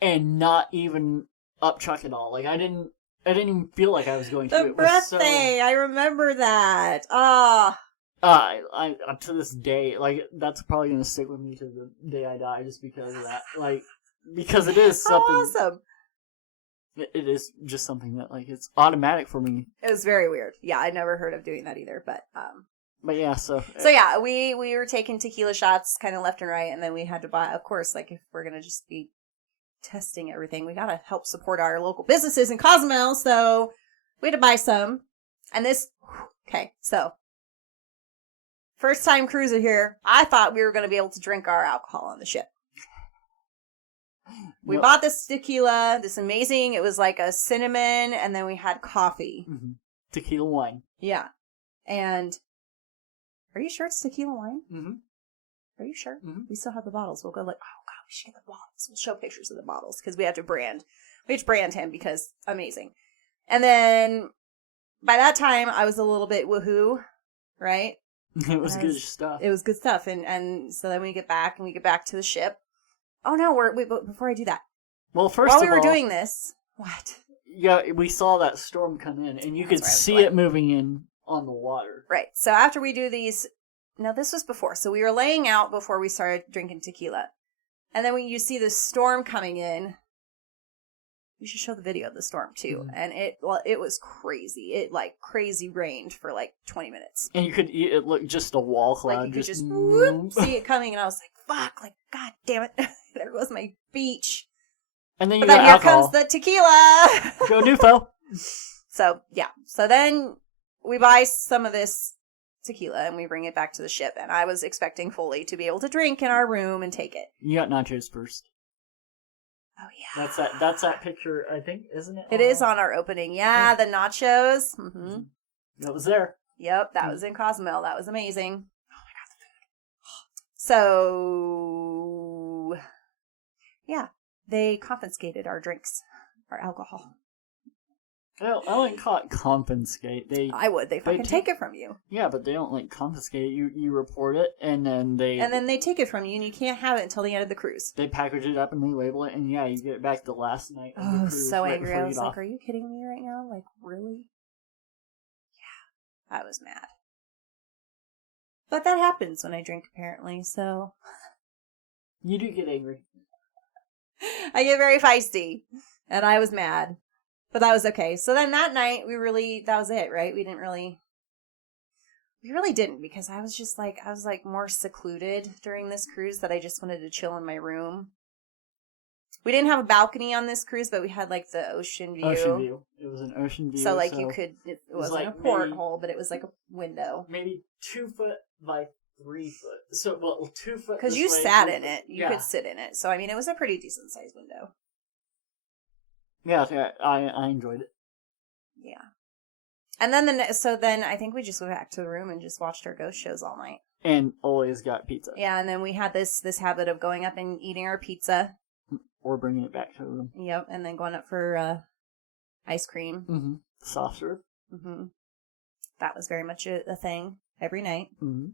and not even upchuck at all. Like, I didn't even feel like I was going to. The breath thing, I remember that. I to this day, like, that's probably gonna stick with me to the day I die, just because of that. Like, because it is something. How awesome! It is just something that, like, it's automatic for me. It was very weird. Yeah, I never heard of doing that either. But yeah, so yeah, we were taking tequila shots kind of left and right, and then we had to buy. Of course, like, if we're gonna just be testing everything, we gotta help support our local businesses in Cozumel. So we had to buy some, and this. Okay, so. First time cruiser here, I thought we were going to be able to drink our alcohol on the ship. We bought this tequila, this amazing, it was like a cinnamon, and then we had coffee. Mm-hmm. Tequila wine. Yeah. And, are you sure it's tequila wine? Mm-hmm. Are you sure? Mm-hmm. We still have the bottles. We'll go like, oh god, we should get the bottles. We'll show pictures of the bottles, because we have to brand him, because amazing. And then, by that time, I was a little bit woohoo, right? It was good stuff. It was good stuff, and so then we get back to the ship. Oh no, but before I do that, well, first while of we were all, doing this, what? Yeah, we saw that storm come in, and you could see it moving in on the water. Right. So after we do these, no, this was before. So we were laying out before we started drinking tequila, and then when you see the storm coming in. We should show the video of the storm too. Mm-hmm. And it was crazy. It like crazy rained for like 20 minutes. And it looked just a wall cloud. Like you could just whoop, see it coming, and I was like, fuck, like, god damn it. There goes my beach. And then but then here comes the tequila. Go Nufo. So yeah. So then we buy some of this tequila and we bring it back to the ship. And I was expecting fully to be able to drink in our room and take it. You got nachos first. Oh yeah, that's that picture. I think, isn't it? It is on our opening. Yeah, the nachos. Mm-hmm. That was there. Yep, that was in Cozumel. That was amazing. Oh my god, the food. So yeah, they confiscated our drinks, our alcohol. Well, I wouldn't call it confiscate. I would. They fucking take it from you. Yeah, but they don't like confiscate it. You report it, and then they take it from you, and you can't have it until the end of the cruise. They package it up and they label it, and yeah, you get it back the last night. Of the cruise, so angry! I was like, "Are you kidding me right now? Like, really?" Yeah, I was mad. But that happens when I drink, apparently. So you do get angry. I get very feisty, and I was mad. But that was okay. So then that night, that was it, right? We really didn't, because I was more secluded during this cruise that I just wanted to chill in my room. We didn't have a balcony on this cruise, but we had like the ocean view. Ocean view. It was an ocean view. So like it wasn't like a porthole, but it was like a window. Maybe 2 foot by 3 foot. So, well, 2 foot. Because you sat in it. You could sit in it. So, I mean, it was a pretty decent sized window. Yeah, I enjoyed it. Yeah. And then then I think we just went back to the room and just watched our ghost shows all night. And always got pizza. Yeah, and then we had this habit of going up and eating our pizza. Or bringing it back to the room. Yep, and then going up for ice cream. Mm-hmm. Soft serve. Mm-hmm. That was very much a thing every night. Mm-hmm.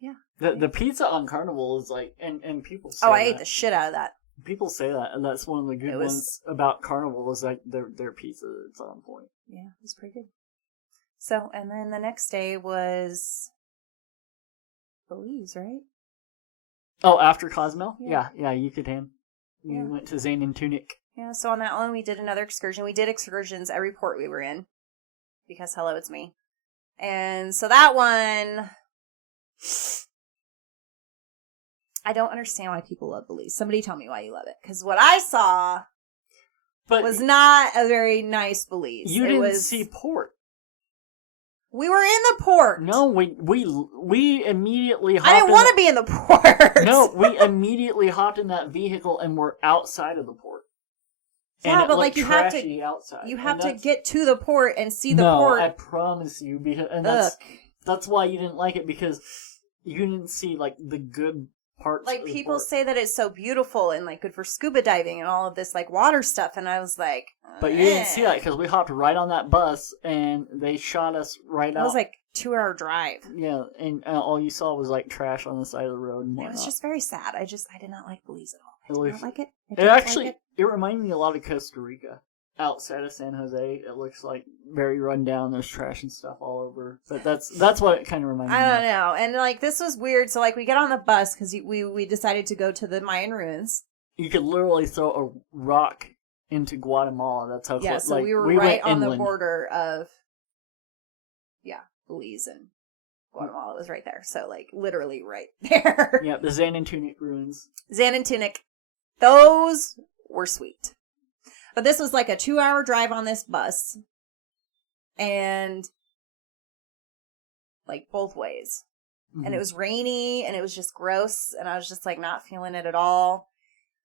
Yeah. The pizza on Carnival is like, and people say I ate the shit out of that. People say that, and that's one of the good ones about Carnival is like their pizza. It's on point. Yeah, it was pretty good. So, and then the next day was Belize, right? Oh, after Cozumel? Yeah, Yucatan. We went to Zane and Tunic. Yeah, so on that one, we did another excursion. We did excursions every port we were in. Because, hello, it's me. And so that one, I don't understand why people love Belize. Somebody tell me why you love it. Because what I saw was not a very nice Belize. You didn't see port. We were in the port. No, we immediately hopped I didn't want to be in the port. No, we immediately hopped in that vehicle and we're outside of the port. Yeah, and but like you have to outside. You have to get to the port and see the port. No, I promise you, that's why you didn't like it, because you didn't see like the good parts. Like people say that it's so beautiful and like good for scuba diving and all of this like water stuff, and I was like, but you didn't see that because we hopped right on that bus and they shot us right out. It was like 2-hour drive. Yeah, and all you saw was like trash on the side of the road. And it was just very sad. I did not like Belize at all. I did not like it. It reminded me a lot of Costa Rica. Outside of San Jose, it looks like very run down. There's trash and stuff all over. But that's what it kind of reminded me of. I don't know. And like this was weird. So like we get on the bus because we decided to go to the Mayan ruins. You could literally throw a rock into Guatemala. That's how close. Yeah, so we were right on the border of Belize and Guatemala was right there. So like literally right there. Yeah, the Zan and Tunic ruins. Zan and Tunic. Those were sweet. But this was like a 2-hour drive on this bus. And like both ways. Mm-hmm. And it was rainy and it was just gross. And I was just like not feeling it at all.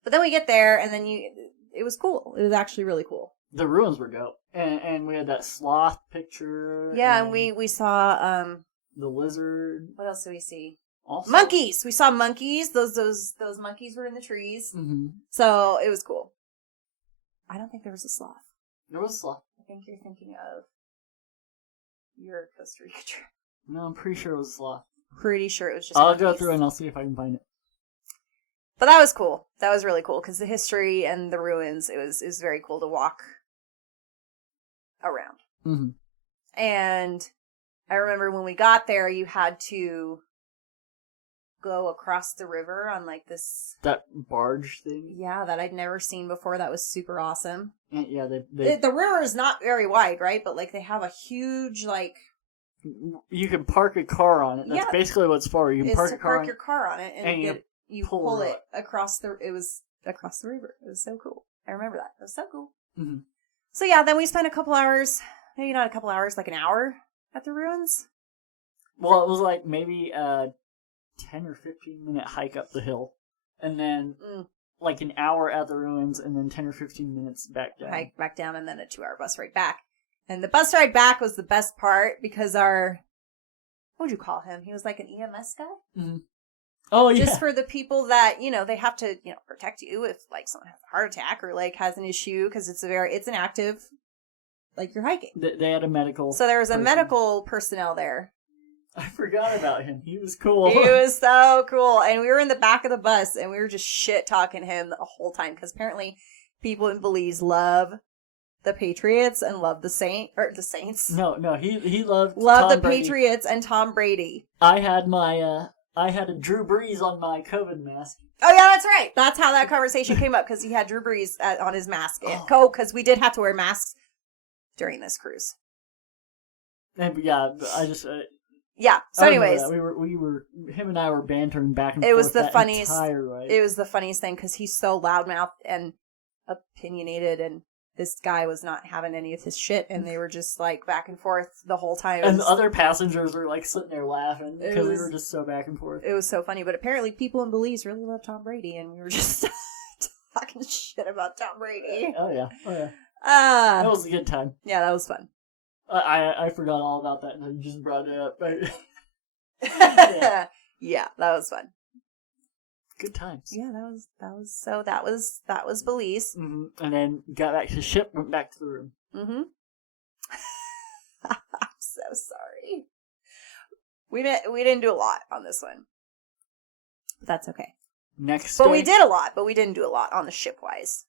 But then we get there and then it was cool. It was actually really cool. The ruins were dope. And we had that sloth picture. Yeah, and we saw the lizard. What else did we see? Also, monkeys. We saw monkeys. Those monkeys were in the trees. Mm-hmm. So it was cool. I don't think there was a sloth. There was a sloth. I think you're thinking of your Costa Rica trip. No, I'm pretty sure it was a sloth. Pretty sure it was just I'll monkeys. go through and I'll see if I can find it. But that was cool. That was really cool because the history and the ruins, it was very cool to walk around. Mm-hmm. And I remember when we got there, you had to go across the river on like that barge thing. Yeah, that I'd never seen before. That was super awesome. And yeah, the river is not very wide, right? But like they have a huge like. You can park a car on it. That's basically what it's for. You can park your car on it and you pull it across the. It was across the river. It was so cool. I remember that. It was so cool. Mm-hmm. So yeah, then we spent a couple hours, maybe not a couple hours, like an hour at the ruins. Well, it was like maybe 10 or 15 minute hike up the hill, and then like an hour at the ruins, and then 10 or 15 minutes back down. Hike back down, and then a 2-hour bus ride back. And the bus ride back was the best part because what would you call him? He was like an EMS guy. Mm-hmm. Oh yeah. Just for the people that they have to protect you if like someone has a heart attack or like has an issue because it's an active, like you're hiking. They had a medical. So there was a medical personnel there. I forgot about him. He was cool. He was so cool. And we were in the back of the bus and we were just shit talking him the whole time because apparently people in Belize love the Patriots and love the Saints. No, he loved Tom the Brady. Patriots and Tom Brady. I had a Drew Brees on my COVID mask. Oh yeah, that's right. That's how that conversation came up because he had Drew Brees on his mask. Because we did have to wear masks during this cruise. And yeah, I just. Yeah. So, anyways, we were him and I were bantering back and forth. It was the funniest. Entire ride. It was the funniest thing because he's so loudmouthed and opinionated, and this guy was not having any of his shit, and they were just like back and forth the whole time. And the other passengers were like sitting there laughing because we were just so back and forth. It was so funny, but apparently people in Belize really love Tom Brady, and we were just talking shit about Tom Brady. Oh yeah. That was a good time. Yeah, that was fun. I forgot all about that, and you just brought it up. Yeah, that was fun. Good times. Yeah, that was Belize. Mm-hmm. And then got back to the ship, went back to the room. Mm-hmm. I'm so sorry. We didn't do a lot on this one. But that's okay. Next But day, we did a lot, but we didn't do a lot on the ship-wise.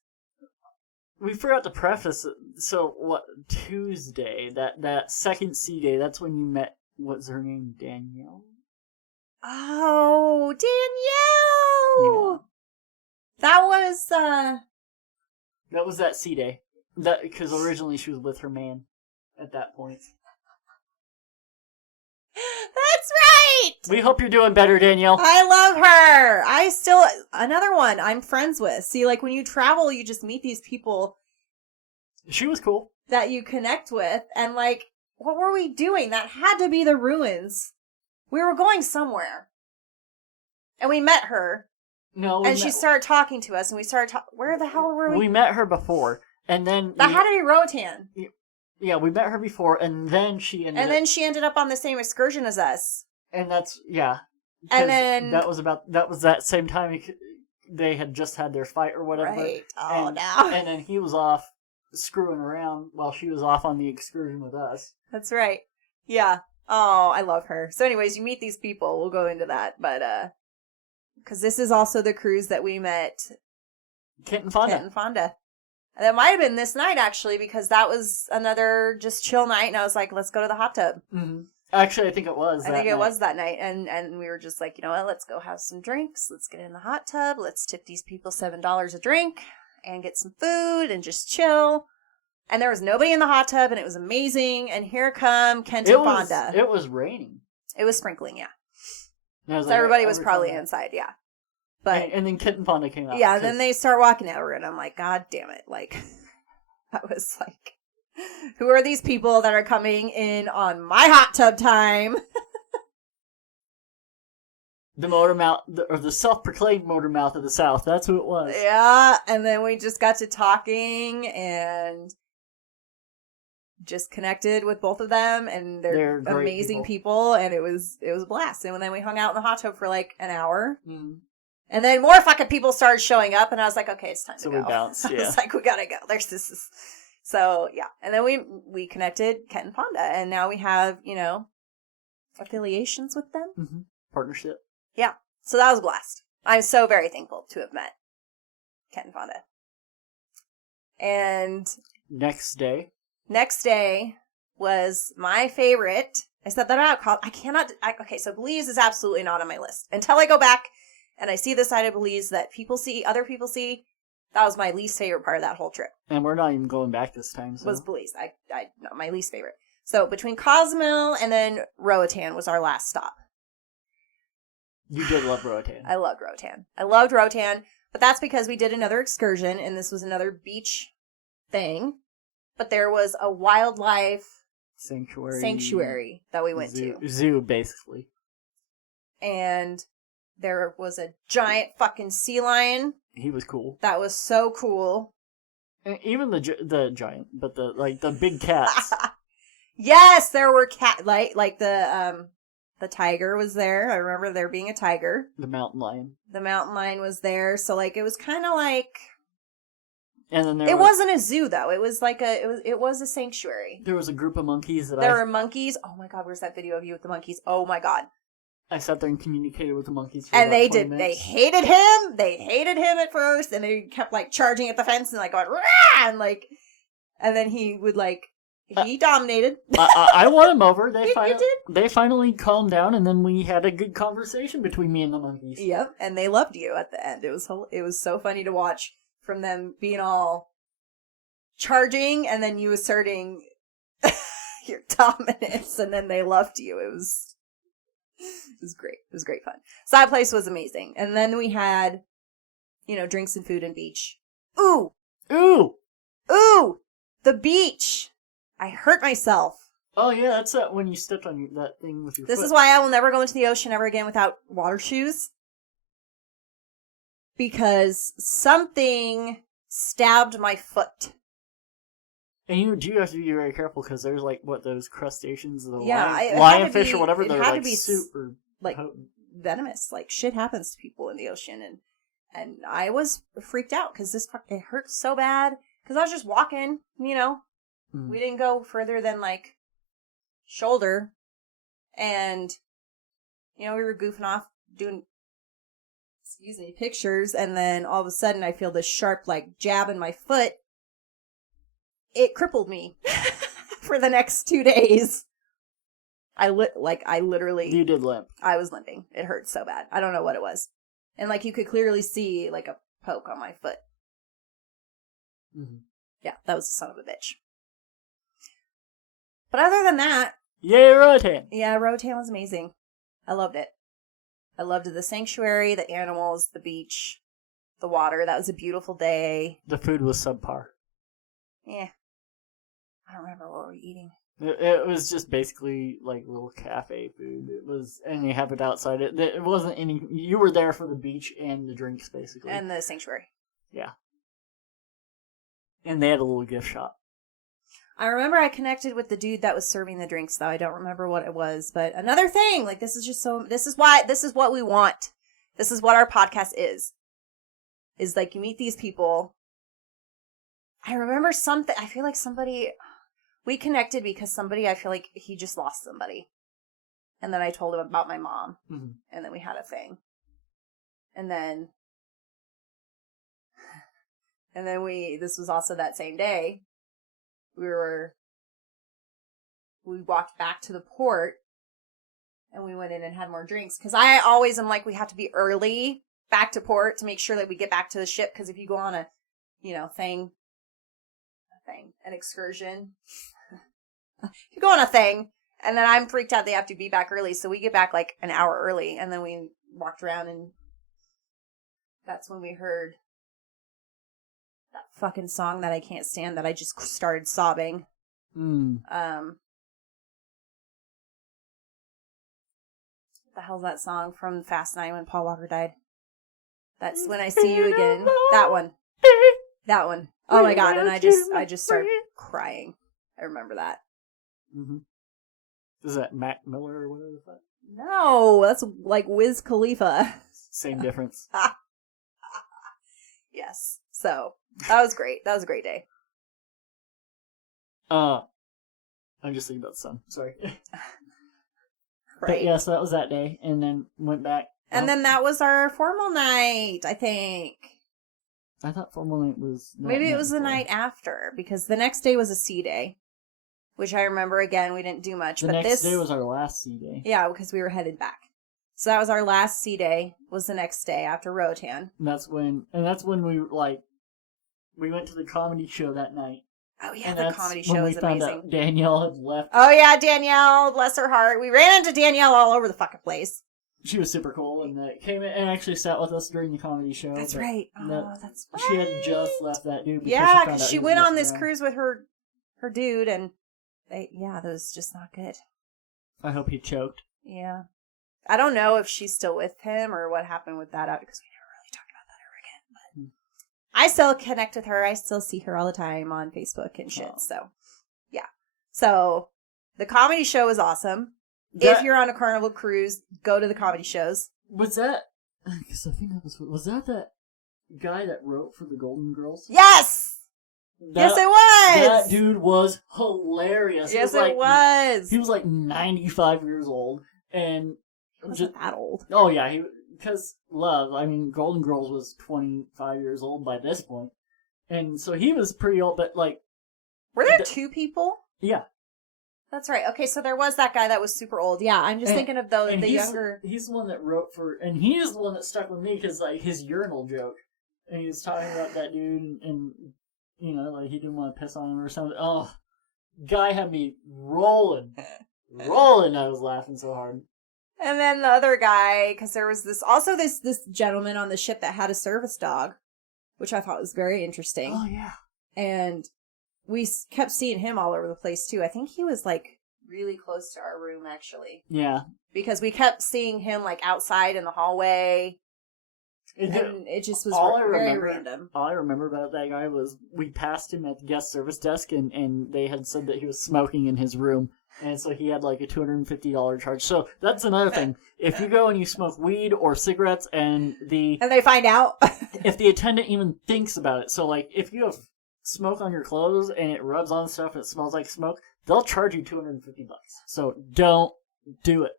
We forgot to preface it. So, Tuesday, that second sea day, that's when you met, what's her name, Danielle? Oh, Danielle! Yeah. That was that sea day. Because originally she was with her man at that point. That's right! We hope you're doing better, Danielle. I love her! Another one I'm friends with. See, like, when you travel, you just meet these people. She was cool. That you connect with, and like, what were we doing? That had to be the ruins. We were going somewhere. And we met her. No, and she started talking to us, and we started where the hell were we? We met her before, and then... That had to be Rotan. Yeah, we met her before, and then she ended up on the same excursion as us. And that's, yeah. And then... That was that same time they had just had their fight or whatever. Right. Oh, no. And then he was off screwing around while she was off on the excursion with us. That's right. Yeah. Oh, I love her. So anyways, you meet these people. We'll go into that. But, because this is also the cruise that we met Kent and Fonda. And that might have been this night, actually, because that was another just chill night. And I was like, let's go to the hot tub. Mm-hmm. Actually, I think it was that night. And we were just like, you know what? Let's go have some drinks. Let's get in the hot tub. Let's tip these people $7 a drink and get some food and just chill. And there was nobody in the hot tub, and it was amazing. And here come Kent and Fonda. It was raining. It was sprinkling, yeah. So like, everybody was probably inside, yeah. But and then Kent and Fonda came out. Yeah, and then they start walking over, and I'm like, God damn it. Like, I was like, who are these people that are coming in on my hot tub time? The motor mouth, or the self-proclaimed motor mouth of the South. That's who it was. Yeah, and then we just got to talking and just connected with both of them, and they're amazing people, and it was a blast. And then we hung out in the hot tub for like an hour, and then more fucking people started showing up, and I was like, okay, it's time to go. So we bounced. Yeah, I was like, we gotta go. There's this. So yeah, and then we connected Kent and Fonda, and now we have affiliations with them, partnership. Yeah, so that was a blast. I'm so very thankful to have met Kent and Fonda. And next day was my favorite. I said that out. Okay, so Belize is absolutely not on my list. Until I go back and I see the side of Belize that other people see, that was my least favorite part of that whole trip. And we're not even going back this time. So. Was Belize. Not my least favorite. So between Cozumel and then Roatan was our last stop. You did love Roatan. I loved Roatan. But that's because we did another excursion, and this was another beach thing. But there was a wildlife sanctuary that we went to. Zoo, basically. And there was a giant fucking sea lion. He was cool. That was so cool. And even the giant, but the big cats. Yes, there were the tiger was there. I remember there being a tiger. The mountain lion. The mountain lion was there. So like it was kind of like. And then it wasn't a zoo though. It was like it was a sanctuary. There was a group of monkeys there were monkeys. Oh my god, where's that video of you with the monkeys? Oh my god. I sat there and communicated with the monkeys for and about 20 minutes. They hated him. They hated him at first, and they kept like charging at the fence and like going rah! And then he would like. He dominated. I won him over. You did? They finally calmed down, and then we had a good conversation between me and the monkeys. Yep, and they loved you at the end. It was so funny to watch from them being all charging, and then you asserting your dominance, and then they loved you. It was great. It was great fun. So that place was amazing. And then we had, drinks and food and beach. Ooh! Ooh! The beach! I hurt myself. Oh, yeah, that's when you stepped on that thing with your foot. This is why I will never go into the ocean ever again without water shoes. Because something stabbed my foot. And you do have to be very careful because there's those crustaceans, the Yeah, lionfish or whatever, it they're had to be super potent. venomous. Shit happens to people in the ocean. And I was freaked out because it hurt so bad. Because I was just walking, We didn't go further than shoulder. And, we were goofing off doing, pictures. And then all of a sudden I feel this sharp, jab in my foot. It crippled me for the next 2 days. I literally... You did limp. I was limping. It hurt so bad. I don't know what it was. And you could clearly see a poke on my foot. Mm-hmm. Yeah, that was a son of a bitch. But other than that... Yay, Roatan! Yeah, Roatan was amazing. I loved it. I loved the sanctuary, the animals, the beach, the water. That was a beautiful day. The food was subpar. Yeah. I don't remember what we were eating. It was just basically little cafe food. It was, and you have it outside. It wasn't any. You were there for the beach and the drinks, basically, and the sanctuary. Yeah. And they had a little gift shop. I remember I connected with the dude that was serving the drinks, though. I don't remember what it was, but another thing, this is just so. This is what we want. This is what our podcast is. Is you meet these people. I remember something. I feel like somebody. We connected because somebody, I feel like he just lost somebody. And then I told him about my mom. Mm-hmm. And then we had a thing. And then this was also that same day, we walked back to the port and we went in and had more drinks. Cause I always am we have to be early back to port to make sure that we get back to the ship. Cause if you go on a, an excursion. You go on a thing, and then I'm freaked out they have to be back early, so we get back an hour early, and then we walked around, and that's when we heard that fucking song that I can't stand that I just started sobbing. Mm. What the hell's that song from Fast 9 when Paul Walker died? That's When I See You Again. That one. That one. Oh my god, and I just started crying. I remember that. Mm-hmm. Is that Mac Miller or whatever the fuck? No, that's Wiz Khalifa. Same difference. Yes. So, that was great. That was a great day. I'm just thinking about the sun. Sorry. Right. But yeah, so that was that day, and then went back. And then that was our formal night, I think. I thought formal night was... Maybe it was the night after, because the next day was a sea day. Which I remember, again, we didn't do much. The next day was our last sea day. Yeah, because we were headed back. So that was our last sea day, was the next day after Roatan. And that's when we, we went to the comedy show that night. Oh, yeah, the comedy show was amazing. Out Danielle had left. Oh, yeah, Danielle, bless her heart. We ran into Danielle all over the fucking place. She was super cool and came in and actually sat with us during the comedy show. That's right. Oh, that's right. She had just left that dude. Yeah, because she went on this cruise with her dude, and that was just not good. I hope he choked. Yeah. I don't know if she's still with him or what happened with that because we never really talked about that ever again. But I still connect with her. I still see her all the time on Facebook and shit. Oh. So, yeah. So, the comedy show is awesome. If you're on a Carnival cruise, go to the comedy shows. Was that... Because I think that was that guy that wrote for the Golden Girls? Yes! Yes, it was! That dude was hilarious. Yes, it was. He was 95 years old. And he wasn't that old. Oh, yeah. Because Golden Girls was 25 years old by this point. And so he was pretty old, but Were there two people? Yeah. That's right. Okay, so there was that guy that was super old. Yeah, I'm just thinking of the younger... He's the one that wrote for... And he's the one that stuck with me because, his urinal joke. And he was talking about that dude and he didn't want to piss on him or something. Oh, guy had me rolling. Rolling, I was laughing so hard. And then the other guy, because there was this gentleman on the ship that had a service dog, which I thought was very interesting. Oh, yeah. And we kept seeing him all over the place too. I think he was like really close to our room actually. Yeah. Because we kept seeing him like outside in the hallway. And it just was very random. All I remember about that guy was we passed him at the guest service desk and they had said that he was smoking in his room. And so he had like a $250 charge. So that's another thing. If you go and you smoke weed or cigarettes and they find out. if the attendant even thinks about it. So like if you have smoke on your clothes and it rubs on stuff and it smells like smoke, they'll charge you $250. So don't do it.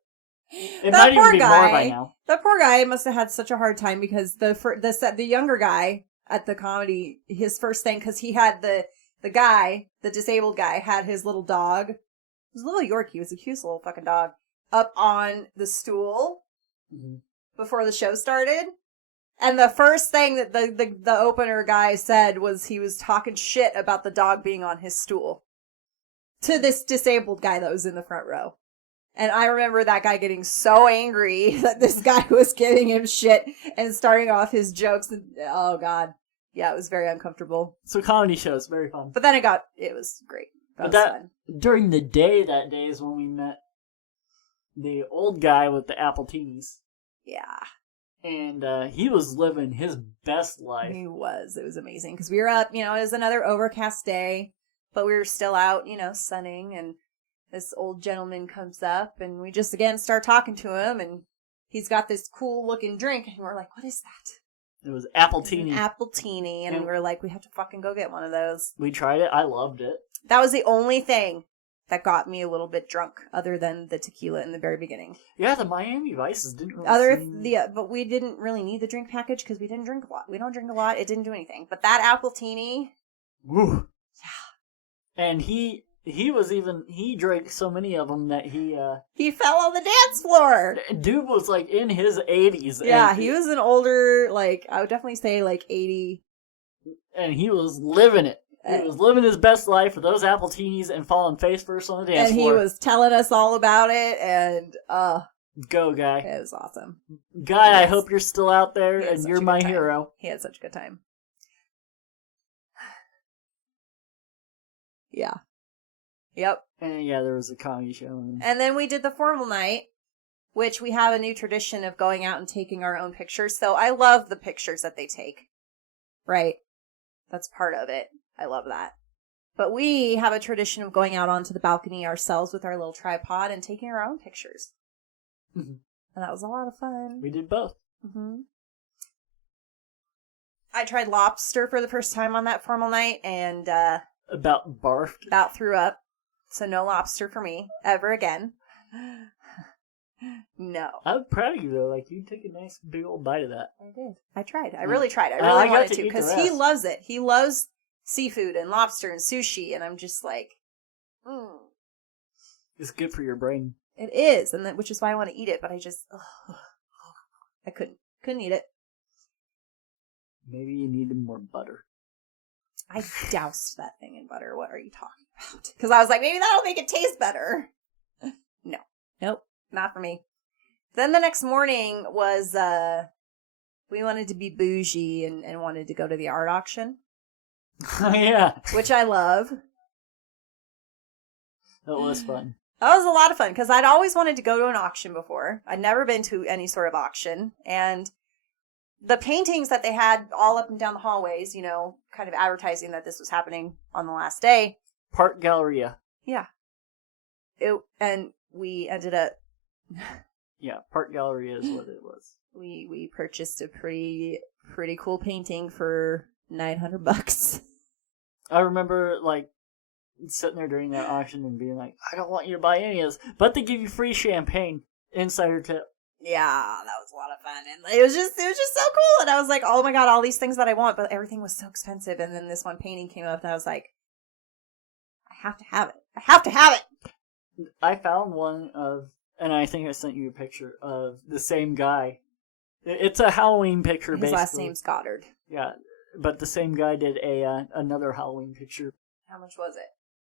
It might even be more by now. That poor guy must have had such a hard time because the younger guy at the comedy, his first thing, because he had the disabled guy had his little dog. It was a little Yorkie. It was a cute little fucking dog up on the stool before the show started. And the first thing that the opener guy said was he was talking shit about the dog being on his stool to this disabled guy that was in the front row. And I remember that guy getting so angry that this guy was giving him shit and starting off his jokes. And, oh, God. Yeah, it was very uncomfortable. So comedy shows, very fun. But then it was great. That was fun. During the day, that day is when we met the old guy with the Appletinis. Yeah. And he was living his best life. He was. It was amazing. Because we were up, it was another overcast day. But we were still out, sunning, and this old gentleman comes up, and we just, again, start talking to him, and he's got this cool-looking drink, and we're like, what is that? It was Appletini. Appletini, and we were like, we have to fucking go get one of those. We tried it. I loved it. That was the only thing that got me a little bit drunk, other than the tequila in the very beginning. Yeah, the Miami Vices didn't really but we didn't really need the drink package, because we didn't drink a lot. We don't drink a lot. It didn't do anything. But that Appletini... Woo. Yeah. And he drank so many of them that he fell on the dance floor. Dude was like in his 80s. Yeah, he was an older, I would definitely say 80. And he was living it. He was living his best life with those Appletinis and falling face first on the dance floor. And he was telling us all about it, and go, guy. It was awesome. Guy, I hope you're still out there, and you're my hero. He had such a good time. Yeah. Yep. And yeah, there was a comedy show. And then we did the formal night, which we have a new tradition of going out and taking our own pictures. So I love the pictures that they take. Right? That's part of it. I love that. But we have a tradition of going out onto the balcony ourselves with our little tripod and taking our own pictures. Mm-hmm. And that was a lot of fun. We did both. Mm-hmm. I tried lobster for the first time on that formal night, and about barfed. About threw up. So no lobster for me ever again. No. I'm proud of you though. You took a nice big old bite of that. I did. I tried. I really tried. I really wanted to, because he loves it. He loves seafood and lobster and sushi, and I'm just like, It's good for your brain. It is, and which is why I want to eat it. But I just, I couldn't eat it. Maybe you needed more butter. I doused that thing in butter. What are you talking about? Because I was like, maybe that'll make it taste better. No. Nope. Not for me. Then the next morning was, we wanted to be bougie and wanted to go to the art auction. Yeah. Which I love. That was fun. That was a lot of fun, because I'd always wanted to go to an auction before. I'd never been to any sort of auction. And the paintings that they had all up and down the hallways, kind of advertising that this was happening on the last day. Park Galleria. Yeah. And we ended up... Yeah, Park Galleria is what it was. We purchased a pretty cool painting for $900. I remember, sitting there during that auction and being like, I don't want you to buy any of this, but they give you free champagne. Insider tip. Yeah, that was a lot of fun, and it was just so cool. And I was like, oh my god, all these things that I want, but everything was so expensive. And then this one painting came up, and I was like, I have to have it. I have to have it. I found one of, and I think I sent you a picture of the same guy. It's a Halloween picture. His last name's Goddard. Yeah, but the same guy did another Halloween picture. How much was it?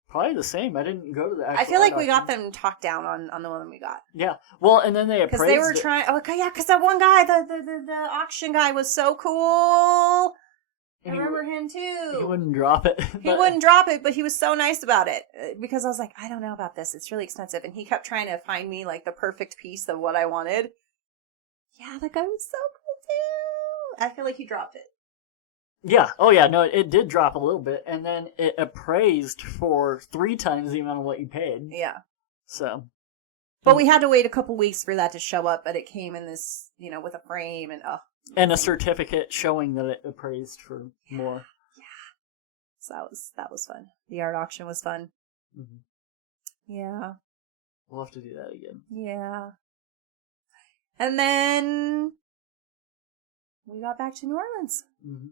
Probably the same. I didn't go to the actual I feel like we got them talked down on the one that we got. Yeah. Well, and then they appraised because they were trying. Oh, yeah, because that one guy, the auction guy, was so cool. I remember him too. He wouldn't drop it. He wouldn't drop it, but he was so nice about it. Because I was like, I don't know about this. It's really expensive. And he kept trying to find me, like, the perfect piece of what I wanted. Yeah, that guy was so cool too. I feel like he dropped it. Yeah. Oh, yeah. No, it did drop a little bit. And then it appraised for 3 times the amount of what you paid. Yeah. So. But we had to wait a couple weeks for that to show up, but it came in this, with a frame and and a certificate showing that it appraised for more. Yeah. So that was fun. The art auction was fun. Mm-hmm. Yeah. We'll have to do that again. Yeah. And then we got back to New Orleans. Mm-hmm.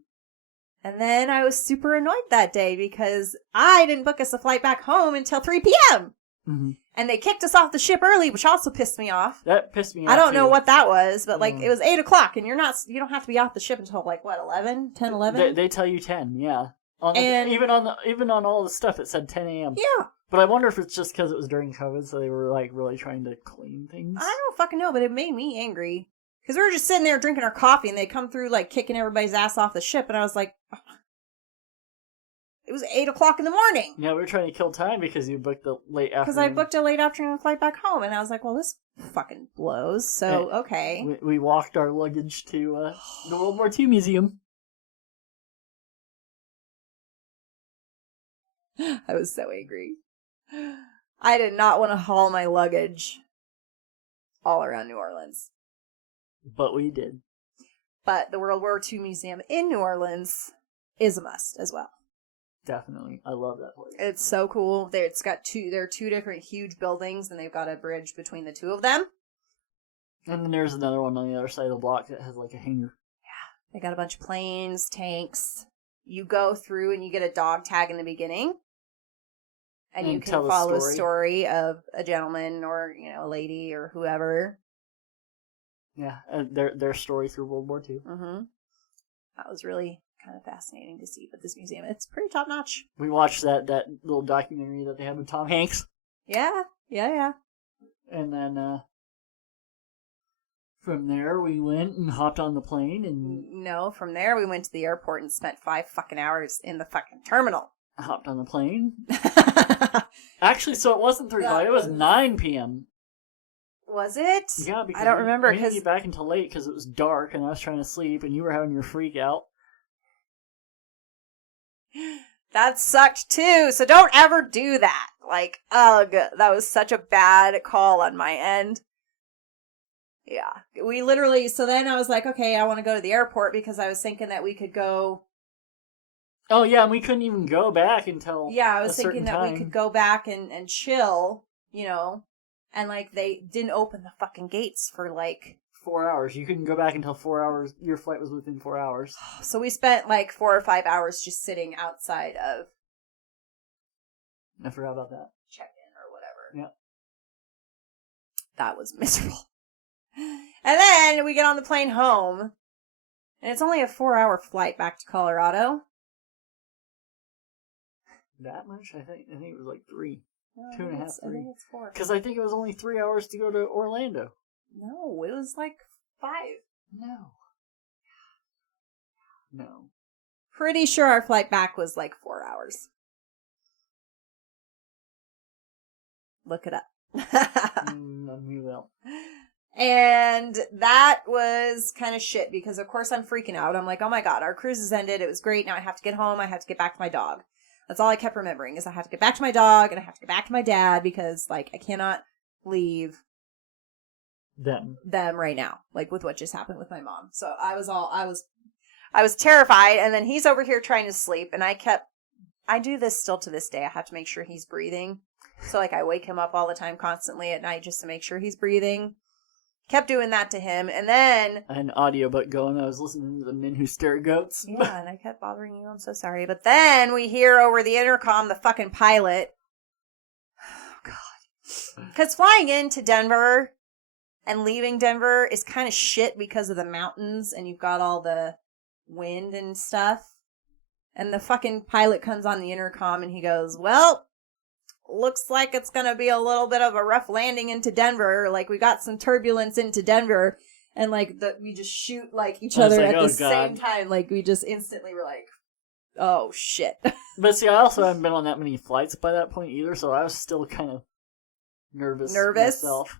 And then I was super annoyed that day because I didn't book us a flight back home until 3 p.m. Mm-hmm. And they kicked us off the ship early, which also pissed me off. That pissed me off. I don't know what that was, but it was 8 o'clock, and you don't have to be off the ship until 11? 10, 11? They tell you 10, yeah. Even on all the stuff it said 10 a.m. Yeah. But I wonder if it's just because it was during COVID, so they were really trying to clean things. I don't fucking know, but it made me angry. Because we were just sitting there drinking our coffee, and they come through kicking everybody's ass off the ship, and I was like, it was 8 o'clock in the morning. Yeah, we were trying to kill time because you booked the late afternoon. Because I booked a late afternoon flight back home, and I was like, well, this fucking blows, so okay. We walked our luggage to the World War II Museum. I was so angry. I did not want to haul my luggage all around New Orleans. But we did. But the World War II Museum in New Orleans is a must as well. Definitely. I love that place. It's so cool. There are 2 different huge buildings, and they've got a bridge between the 2 of them. And then there's another one on the other side of the block that has a hangar. Yeah. They got a bunch of planes, tanks. You go through and you get a dog tag in the beginning. And you can follow a story of a gentleman or, a lady or whoever. Yeah, their story through World War II. Mm-hmm. That was really kind of fascinating to see. But this museum, it's pretty top notch. We watched that little documentary that they had with Tom Hanks. Yeah. And then from there we went and hopped on the plane and... No, from there we went to the airport and spent 5 fucking hours in the fucking terminal. Hopped on the plane. Actually, so it wasn't 3 o'clock. It was 9 p.m. Was it? Yeah, because I don't remember. We didn't get back until late because it was dark and I was trying to sleep and you were having your freak out. That sucked too. So don't ever do that. Ugh, that was such a bad call on my end. Yeah, we literally. So then I was like, okay, I want to go to the airport because I was thinking that we could go. Oh, yeah, and we couldn't even go back until I was thinking that time. we could go back and chill, and, they didn't open the fucking gates for, 4 hours. You couldn't go back until 4 hours. Your flight was within 4 hours. So we spent, 4 or 5 hours just sitting outside of... I forgot about that. Check-in or whatever. Yeah. That was miserable. And then we get on the plane home, and it's only a 4-hour flight back to Colorado. That much? I think it was 3. No, 2.5, 3. I think it's 4. Because I think it was only 3 hours to go to Orlando. No, it was 5. No. Pretty sure our flight back was 4 hours. Look it up. We will. And that was kind of shit because, of course, I'm freaking out. I'm like, oh my God, our cruise has ended. It was great. Now I have to get home. I have to get back to my dog. That's all I kept remembering is I have to get back to my dog and I have to get back to my dad because, I cannot leave them right now, with what just happened with my mom. So I was terrified. And then he's over here trying to sleep. And I do this still to this day. I have to make sure he's breathing. So, I wake him up all the time constantly at night just to make sure he's breathing. Kept doing that to him, and then... I had an audiobook going, I was listening to the Men Who Stare at Goats. Yeah, and I kept bothering you, I'm so sorry. But then we hear over the intercom the fucking pilot. Oh, God. Because flying into Denver and leaving Denver is kind of shit because of the mountains, and you've got all the wind and stuff. And the fucking pilot comes on the intercom, and he goes, well... looks like it's gonna be a little bit of a rough landing into Denver. We got some turbulence into Denver, and we just shoot each other at the same time. We just instantly were like, Oh, shit. But see, I also haven't been on that many flights by that point either, so I was still kind of nervous myself.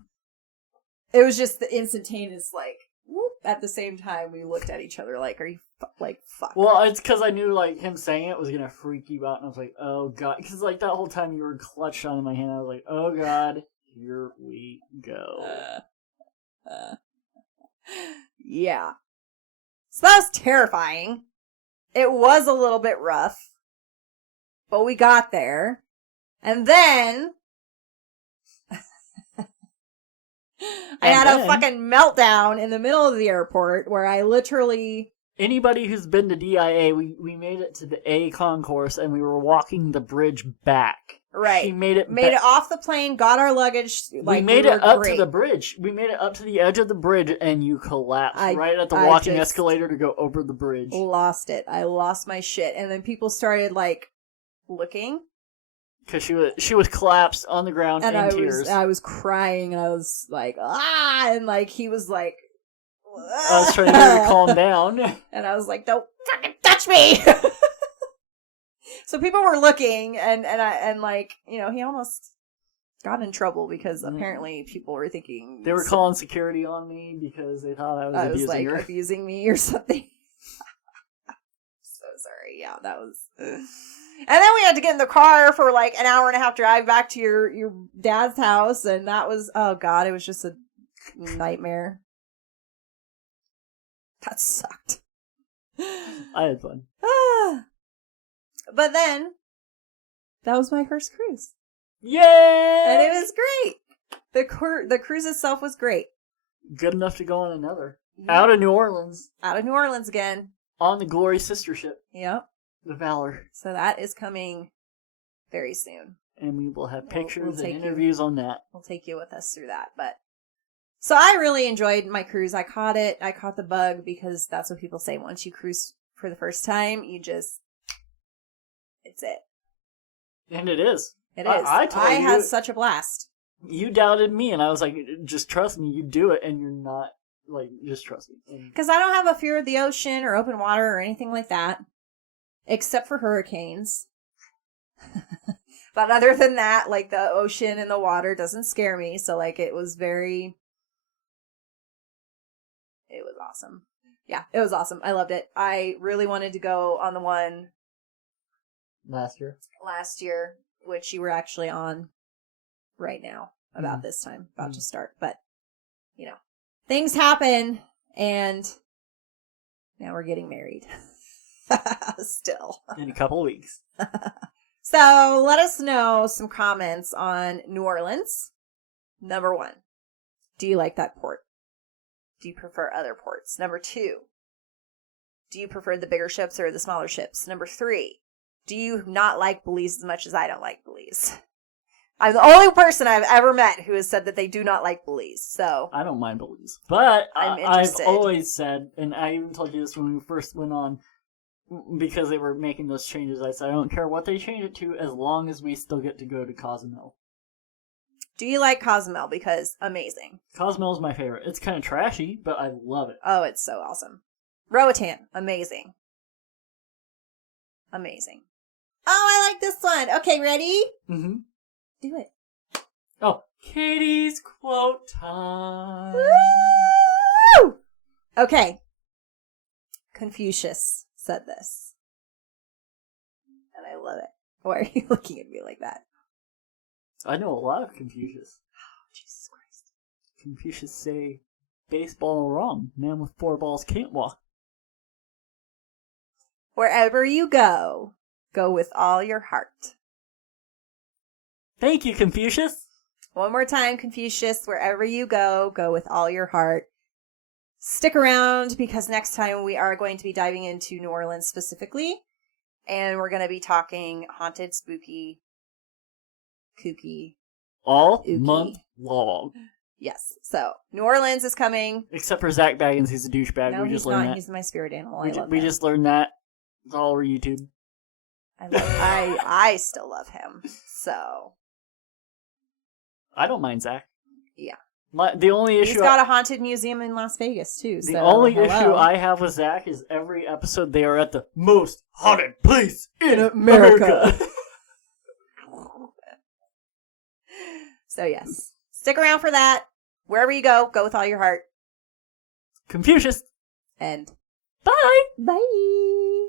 It was just the instantaneous, like, whoop, at the same time we looked at each other like, are you, like, fuck. Well, it's because I knew, like, him saying it was going to freak you out, and I was like, oh, God. Because, like, that whole time you were clutched onto my hand, I was like, oh, God, here we go. Yeah. So that was terrifying. It was a little bit rough, but we got there. And then I had a fucking meltdown in the middle of the airport where I literally... Anybody who's been to DIA, we made it to the A concourse and we were walking the bridge back. Right. She made it off the plane, got our luggage. Like, we made it up to the bridge. We made it up to the edge of the bridge and you collapsed right at the walking escalator to go over the bridge. Lost it. I lost my shit. And then people started, like, looking. Because she was collapsed on the ground and in tears. I was crying and I was like, ah! And, like, he was like... I was trying to get her to calm down. And I was like, don't fucking touch me! So people were looking, and like, you know, he almost got in trouble because apparently people were thinking... They were calling security on me because they thought I was abusing her. Abusing me or something. So sorry. Yeah, that was... And then we had to get in the car for like an hour and a half drive back to your dad's house, and that was... Oh, God, it was just a nightmare. That sucked. I had fun. But then, that was my first cruise. Yay! And it was great. The cruise itself was great. Good enough to go on another. Yeah. Out of New Orleans. Out of New Orleans again. On the Glory sister ship. Yep. The Valor. So that is coming very soon. And we will have pictures and interviews on that. We'll take you with us through that, but... So I really enjoyed my cruise. I caught the bug because that's what people say. Once you cruise for the first time, it's it. And it is. It is. I had such a blast. You doubted me, and I was like, just trust me, you do it, and you're not, like, just trust me. Because I don't have a fear of the ocean or open water or anything like that. Except for hurricanes. But other than that, like, the ocean and the water doesn't scare me. So, like, it was awesome. Yeah, it was awesome. I loved it. I really wanted to go on the one last year, which you were actually on right now, about this time, about to start. But, you know, things happen, and now we're getting married. Still. In a couple of weeks. So, let us know some comments on New Orleans. Number 1, do you like that port? Do you prefer other ports? Number 2, do you prefer the bigger ships or the smaller ships? Number 3, do you not like Belize as much as I don't like Belize? I'm the only person I've ever met who has said that they do not like Belize, so... I don't mind Belize, but I've interested. always said, and I even told you this when we first went on, because they were making those changes, I said, I don't care what they change it to, as long as we still get to go to Cozumel. Do you like Cozumel? Because amazing. Cozumel is my favorite. It's kind of trashy, but I love it. Oh, it's so awesome. Roatan, amazing. Amazing. Oh, I like this one. Okay, ready? Mm-hmm. Do it. Oh, Katie's quote time. Woo! Okay. Confucius said this. And I love it. Why are you looking at me like that? I know a lot of Confucius. Oh, Jesus Christ. Confucius say, baseball wrong. Man with 4 balls can't walk. Wherever you go, go with all your heart. Thank you, Confucius. One more time, Confucius. Wherever you go, go with all your heart. Stick around, because next time we are going to be diving into New Orleans specifically. And we're going to be talking haunted, spooky, kooky. All ooky. Month long. Yes. So, New Orleans is coming. Except for Zach Baggins, he's a douchebag. No, we he's just learned not. that. He's my spirit animal. We just learned that. It's all over YouTube. I still love him. So. I don't mind Zach. Yeah. The only issue He's got a haunted museum in Las Vegas, too. The only issue I have with Zach is every episode they are at the most haunted place in America. So, yes. Stick around for that. Wherever you go, go with all your heart. Confucius. And bye. Bye.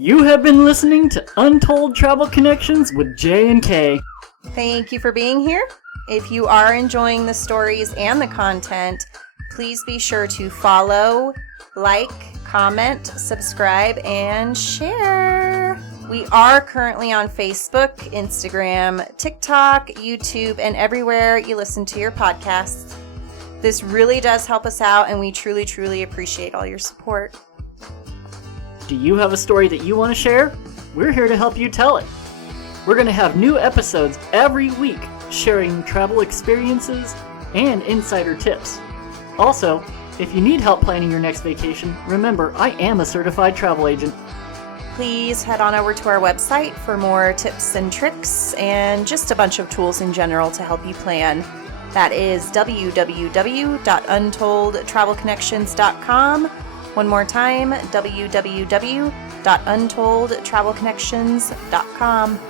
You have been listening to Untold Travel Connections with J and K. Thank you for being here. If you are enjoying the stories and the content, please be sure to follow, like, comment, subscribe, and share. We are currently on Facebook, Instagram, TikTok, YouTube, and everywhere you listen to your podcasts. This really does help us out, and we truly, truly appreciate all your support. Do you have a story that you want to share? We're here to help you tell it. We're going to have new episodes every week, sharing travel experiences and insider tips. Also, if you need help planning your next vacation, remember, I am a certified travel agent. Please head on over to our website for more tips and tricks and just a bunch of tools in general to help you plan. That is www.untolledtravelconnections.com. One more time, www.untolledtravelconnections.com.